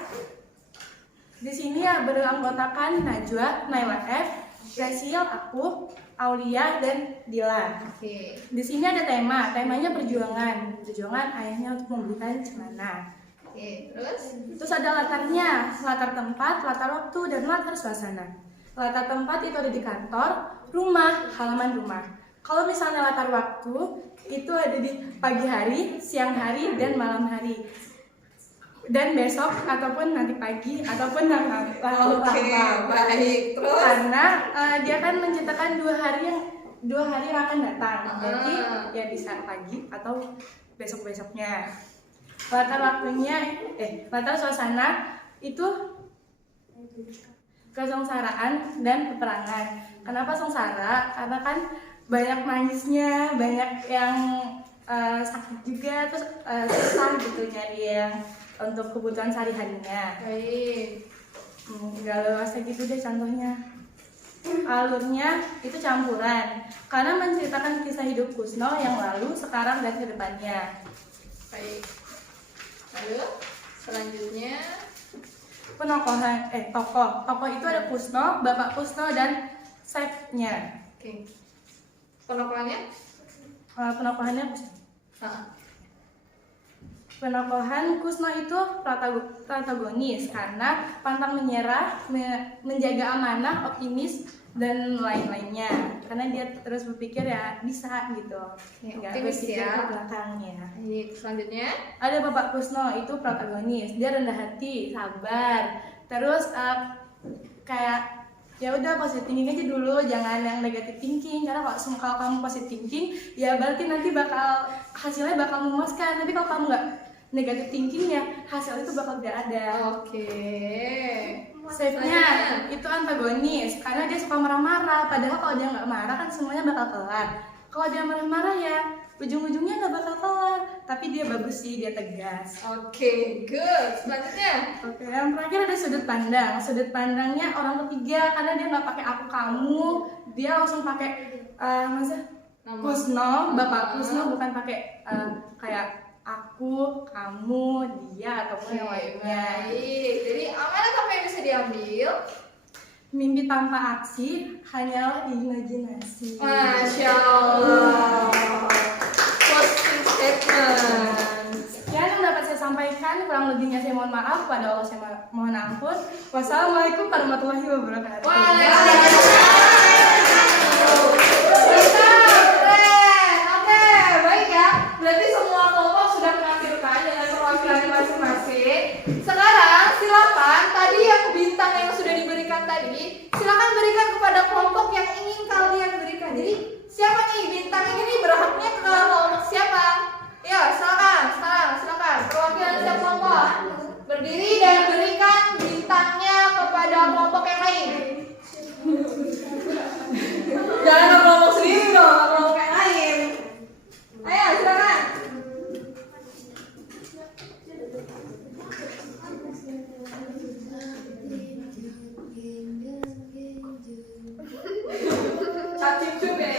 Di sini ya beranggotakan Najwa, Naila F, Rasil, aku, Aulia, dan Dila. Oke. Di sini ada temanya perjuangan ayahnya untuk membelikan celana. Oke, Terus ada latarnya, latar tempat, latar waktu, dan latar suasana. Latar tempat itu ada di kantor, rumah, halaman rumah. Kalau misalnya latar waktu, itu ada di pagi hari, siang hari, dan malam hari. Dan besok, ataupun nanti pagi, ataupun lalu baik. Terus, karena dia kan menciptakan dua hari yang akan datang. Jadi ya bisa pagi atau besok-besoknya. Latar suasana itu kesengsaraan dan peperangan. Kenapa sengsara? Karena kan banyak nangisnya, banyak yang sakit juga, terus susah gitu nyari yang untuk kebutuhan sehari-harinya. baik. Galau gitu deh contohnya. Alurnya itu campuran karena menceritakan kisah hidup Kusno yang lalu, sekarang, dan kedepannya. Baik. Lalu, selanjutnya, Penokohan tokoh itu ada Kusno, Bapak Kusno, dan chefnya. oke. Penokohannya? Penokohannya Penokohan Kusno itu protagonis karena pantang menyerah, menjaga amanah, optimis, dan lain-lainnya. Karena dia terus berpikir ya bisa gitu, nggak optimis berpikir ya. ke belakangnya. Baik, selanjutnya. Ada Bapak Kusno itu protagonis, dia rendah hati, sabar, terus kayak ya udah positive thinking aja dulu, jangan yang negative thinking. Karena kalau kamu positive thinking ya berarti nanti hasilnya bakal memuaskan. Tapi kalau kamu nggak negative thinking ya hasil itu bakal gak ada. Oke. Safe-nya itu antagonis karena dia suka marah-marah. Padahal kalau dia nggak marah kan semuanya bakal kelar. Kalau dia marah-marah ya ujung-ujungnya nggak bakal kelar. Tapi dia bagus sih, dia tegas. Oke, good. Selanjutnya. Oke, yang terakhir ada sudut pandang. Sudut pandangnya orang ketiga karena dia nggak pakai aku kamu, dia langsung pakai Kusno, Bapak Kusno, bukan pakai kayak aku, kamu, dia ataupun yang lainnya. Baik. Jadi amanat apa yang bisa diambil? Mimpi tanpa aksi hanyalah imajinasi. Masya Allah. Closing statement. Sekian yang dapat saya sampaikan, kurang lebihnya saya mohon maaf, pada Allah saya mohon ampun. Wassalamualaikum warahmatullahi wabarakatuh. Keren. Oke, baik ya. Berarti semua kelompok sudah menampilkan dengan perwakilannya masing-masing. Sekarang silakan tadi yang bintang yang sudah diberikan tadi, silakan berikan kepada kelompok yang ingin kalian berikan. Jadi siapa nih bintang ini berhaknya ke kelompok siapa? Ya, silakan. Perwakilan setiap kelompok berdiri dan berikan bintangnya kepada kelompok yang lain. Jangan ke kelompok sendiri dong, ke kelompok yang lain. Ayo, silakan. Cip-cip ya.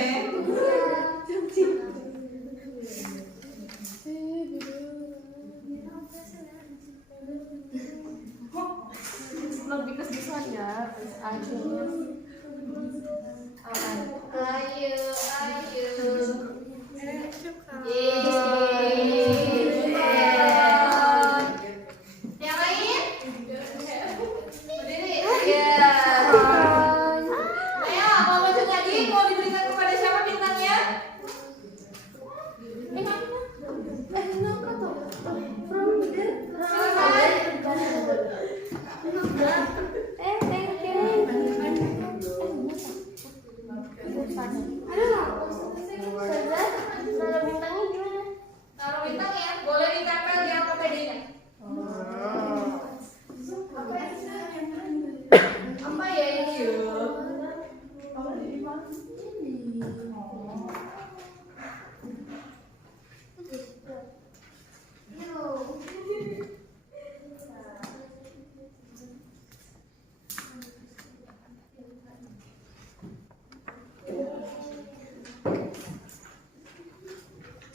Lebih ke siswa ya. Ayo. Yang lain? Berdiri. Iya. Ayo, mau lanjut lagi? Mau diberikan kepada siapa bintangnya? Taruh bintang ya, boleh ditempel di APD-nya. Apa ya ini yuk?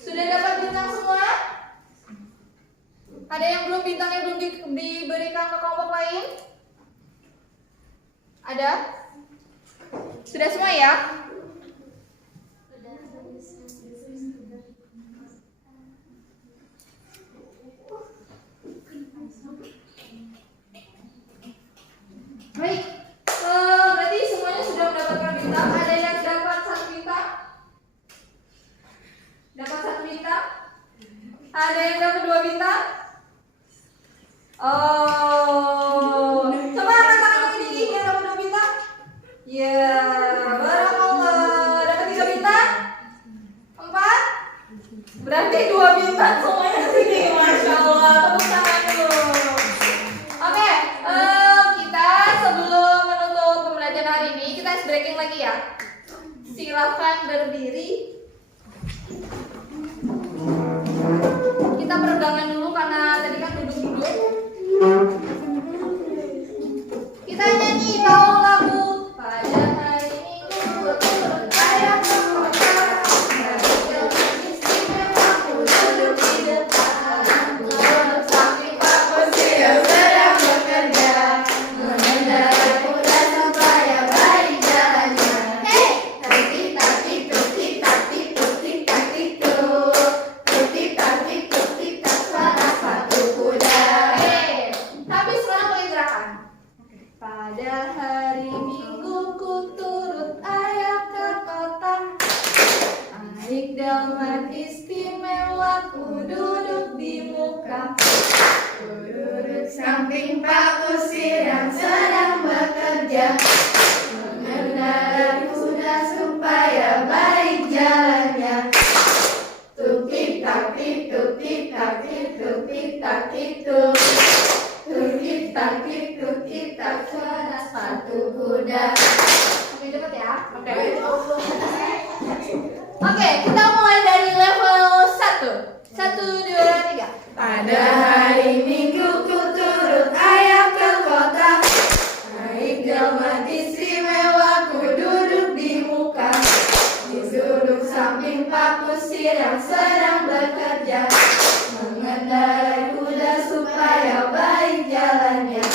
Sudah dapat bintang semua? Ada yang belum bintangnya belum diberikan ke kelompok lain? Ada? Sudah semua ya? Baik, berarti semuanya sudah mendapatkan bintang. Ada yang dapat 1 bintang? Dapat 1 bintang? Ada yang dapat 2 bintang? Oh, coba angkat tangan yang tinggi yang dapat 2 bintang. Ya, barakallah. Dapat 3 bintang? 4? Berarti 2 bintang semuanya sini. Masya Allah, tepuk tangan dulu. Oke, kita sebelum menutup pembelajaran hari ini, kita ice breaking lagi ya. Silakan berdiri. Kita peregangan dulu karena tadi kan duduk-duduk. Kita nyanyi tahu lagu pada hari Minggu turut ayah ke kota. Dari jalan istimewa aku duduk di depan. Menurut samping Pak Kursi yang sedang bekerja. Mengendarai kuda supaya baik jalannya. Hei, tik-tak-tik-tuk, tik-tak-tik-tuk, tik-tak-tik-tuk. Tik-tak-tik-tuk, tik-tak suara sepatu kuda. Hei, tapi sekarang pakai gerakan. Pada hari Minggu ku turut ayah ke kota. Naik delman istimewa ku duduk di muka. Ku duduk samping Pak Kusir yang sedang bekerja. Mengendarai kuda supaya baik jalannya. Tuk tik tak tik tuk tik tak tik tuk tik tak tik tuk. Tuk tik tak tik tuk tik tik-tak keras sepatu kuda. Oke, cepet ya. Oke, kita mulai dari level 1. 1, 2, 3. Pada hari Minggu ku turut ayah ke kota, naik delman istimewa ku duduk di muka, duduk samping Pak Kusir yang sedang bekerja, mengendarai kuda supaya baik jalannya.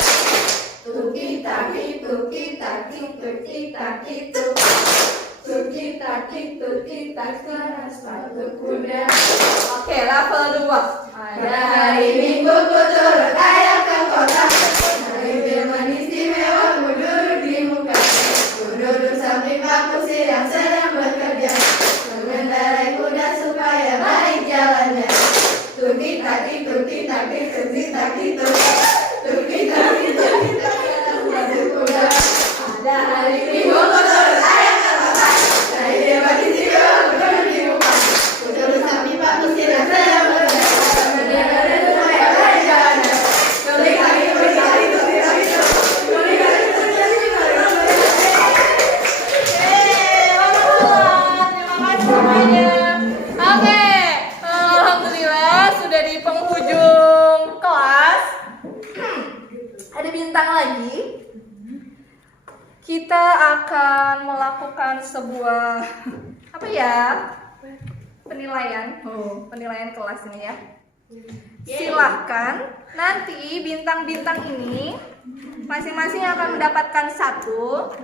Tuki-taki, tuki-taki, tuki-taki, tuki-taki, tuki-taki, keras sepatu kuda. Oke, level 2. Pada hari Minggu ku turut ayah ke kota, naik delman istimewa ku duduk di muka, ku duduk samping Pak Kusir yang sedang bekerja, mengendarai kuda supaya baik jalannya. Tuki-taki, tuki-taki, tuki-taki, tuki-taki, tuki-taki, sepatu kuda. Pada hari Minggu ku turut ayah ke kota, naik delman istimewa ku duduk di muka, ku duduk samping Pak Kusir yang sedang bekerja, mengendarai kuda supaya baik jalannya. Tuki-taki, tuki-taki, tuki-taki, tuki-taki, Terima kasih semuanya. Oke, alhamdulillah sudah di penghujung kelas. Ada bintang lagi. Kita akan melakukan sebuah apa ya? Penilaian. Penilaian kelas ini ya. Silahkan nanti bintang-bintang ini masing-masing akan mendapatkan 1, 2,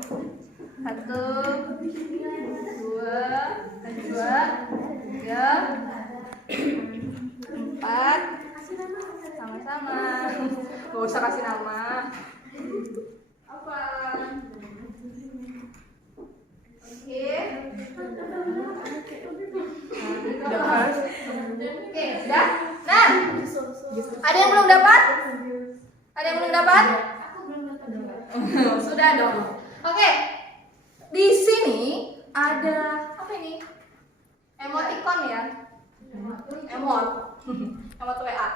3, 4. Sama-sama. Gak usah kasih nama. Apa? Oke. Oke, sudah? Nah, ada yang belum dapat? Ada yang belum dapat? Sudah dong. Oke. Di sini ada apa ini? Emoticon ya. Emot WA.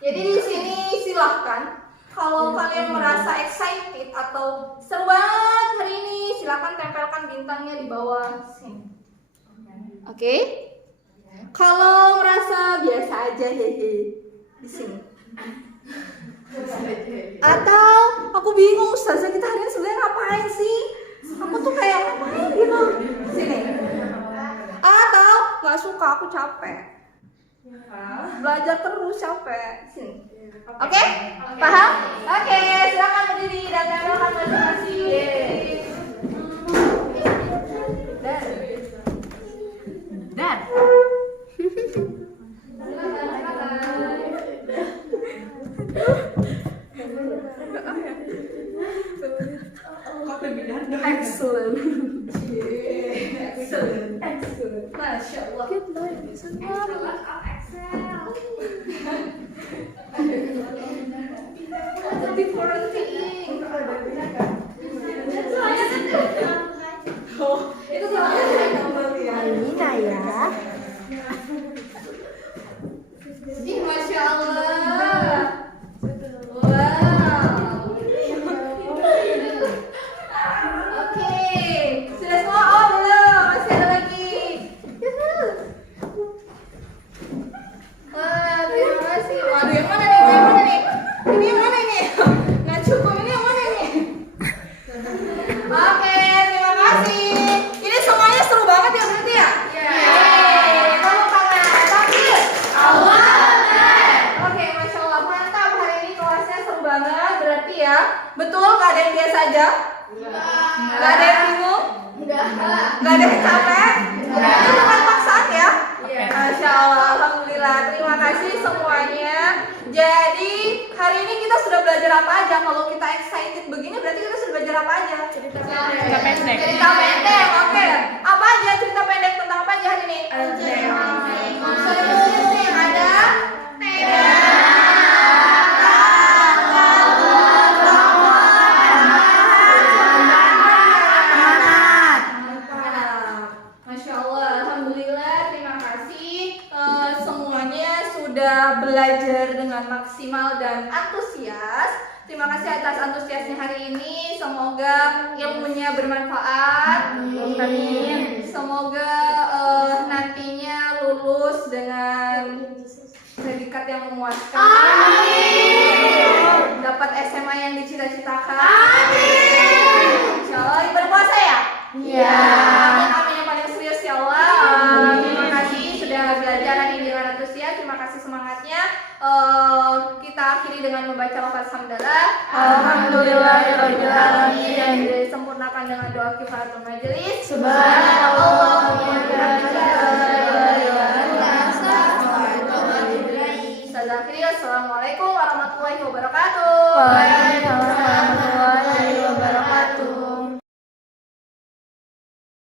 Jadi di sini silahkan kalau kalian merasa excited atau seru banget hari ini, silahkan tempelkan bintangnya di bawah sini. Oke? Kalau merasa biasa aja hehe di sini. Atau aku bingung, Ustazah kita hari ini sebenarnya ngapain sih? Aku tuh kayak ngapain gitu sini. Atau nggak suka, aku capek. Belajar terus capek sini. Oke? Paham? Oke, silakan berdiri dan tempelkan masing-masing. Dan excellent. Excellent. Masya Allah. That's a different thing. Oh, itu Alina ya. Ih, Masya Allah. Wow. Oke, sudah semua? Oh, belum. Masih ada lagi. Wah, terima kasih. Waduh, yang mana nih? Yang mana nih? Ini yang mana ini? Nggak cukup. Ini yang mana ini? Oke, terima kasih. Ini semuanya seru banget ya berarti ya? Yeay, tepuk tangan. Takbir. Allah. Oke, Masya Allah, mantap. Hari ini kelasnya seru banget berarti ya. Betul, nggak ada yang biasa aja? Nggak ada yang bingung? Nggak ada yang capek? Itu bukan paksaan ya? Masya Allah, alhamdulillah. Terima kasih semuanya. Jadi hari ini kita sudah belajar apa aja? Kalau kita excited begini berarti kita sudah belajar apa aja? Cerita pendek. Cerita pendek, oke. Apa aja cerita pendek tentang apa aja hari ini? Seru yang ada Masya Allah, alhamdulillah. Terima kasih semuanya sudah belajar dengan maksimal dan antusias. Terima kasih atas antusiasnya hari ini. Semoga ilmunya bermanfaat. Amin. Semoga nantinya lulus dengan predikat yang memuaskan. Amin. Dapat SMA yang dicita-citakan. Amin. Insyaallah berpuasa ya? Iya. Amin, amin yang paling serius ya Allah. Terima kasih sudah belajar hari ini dengan antusias. Terima kasih semangatnya. Kita akhiri dengan membaca lafaz hamdalah. Alhamdulillahirabbil alamin. Dan disempurnakan dengan doa kifaratul majelis. Subhanallah wa Assalamualaikum warahmatullahi wabarakatuh. Waalaikumsalam warahmatullahi wabarakatuh.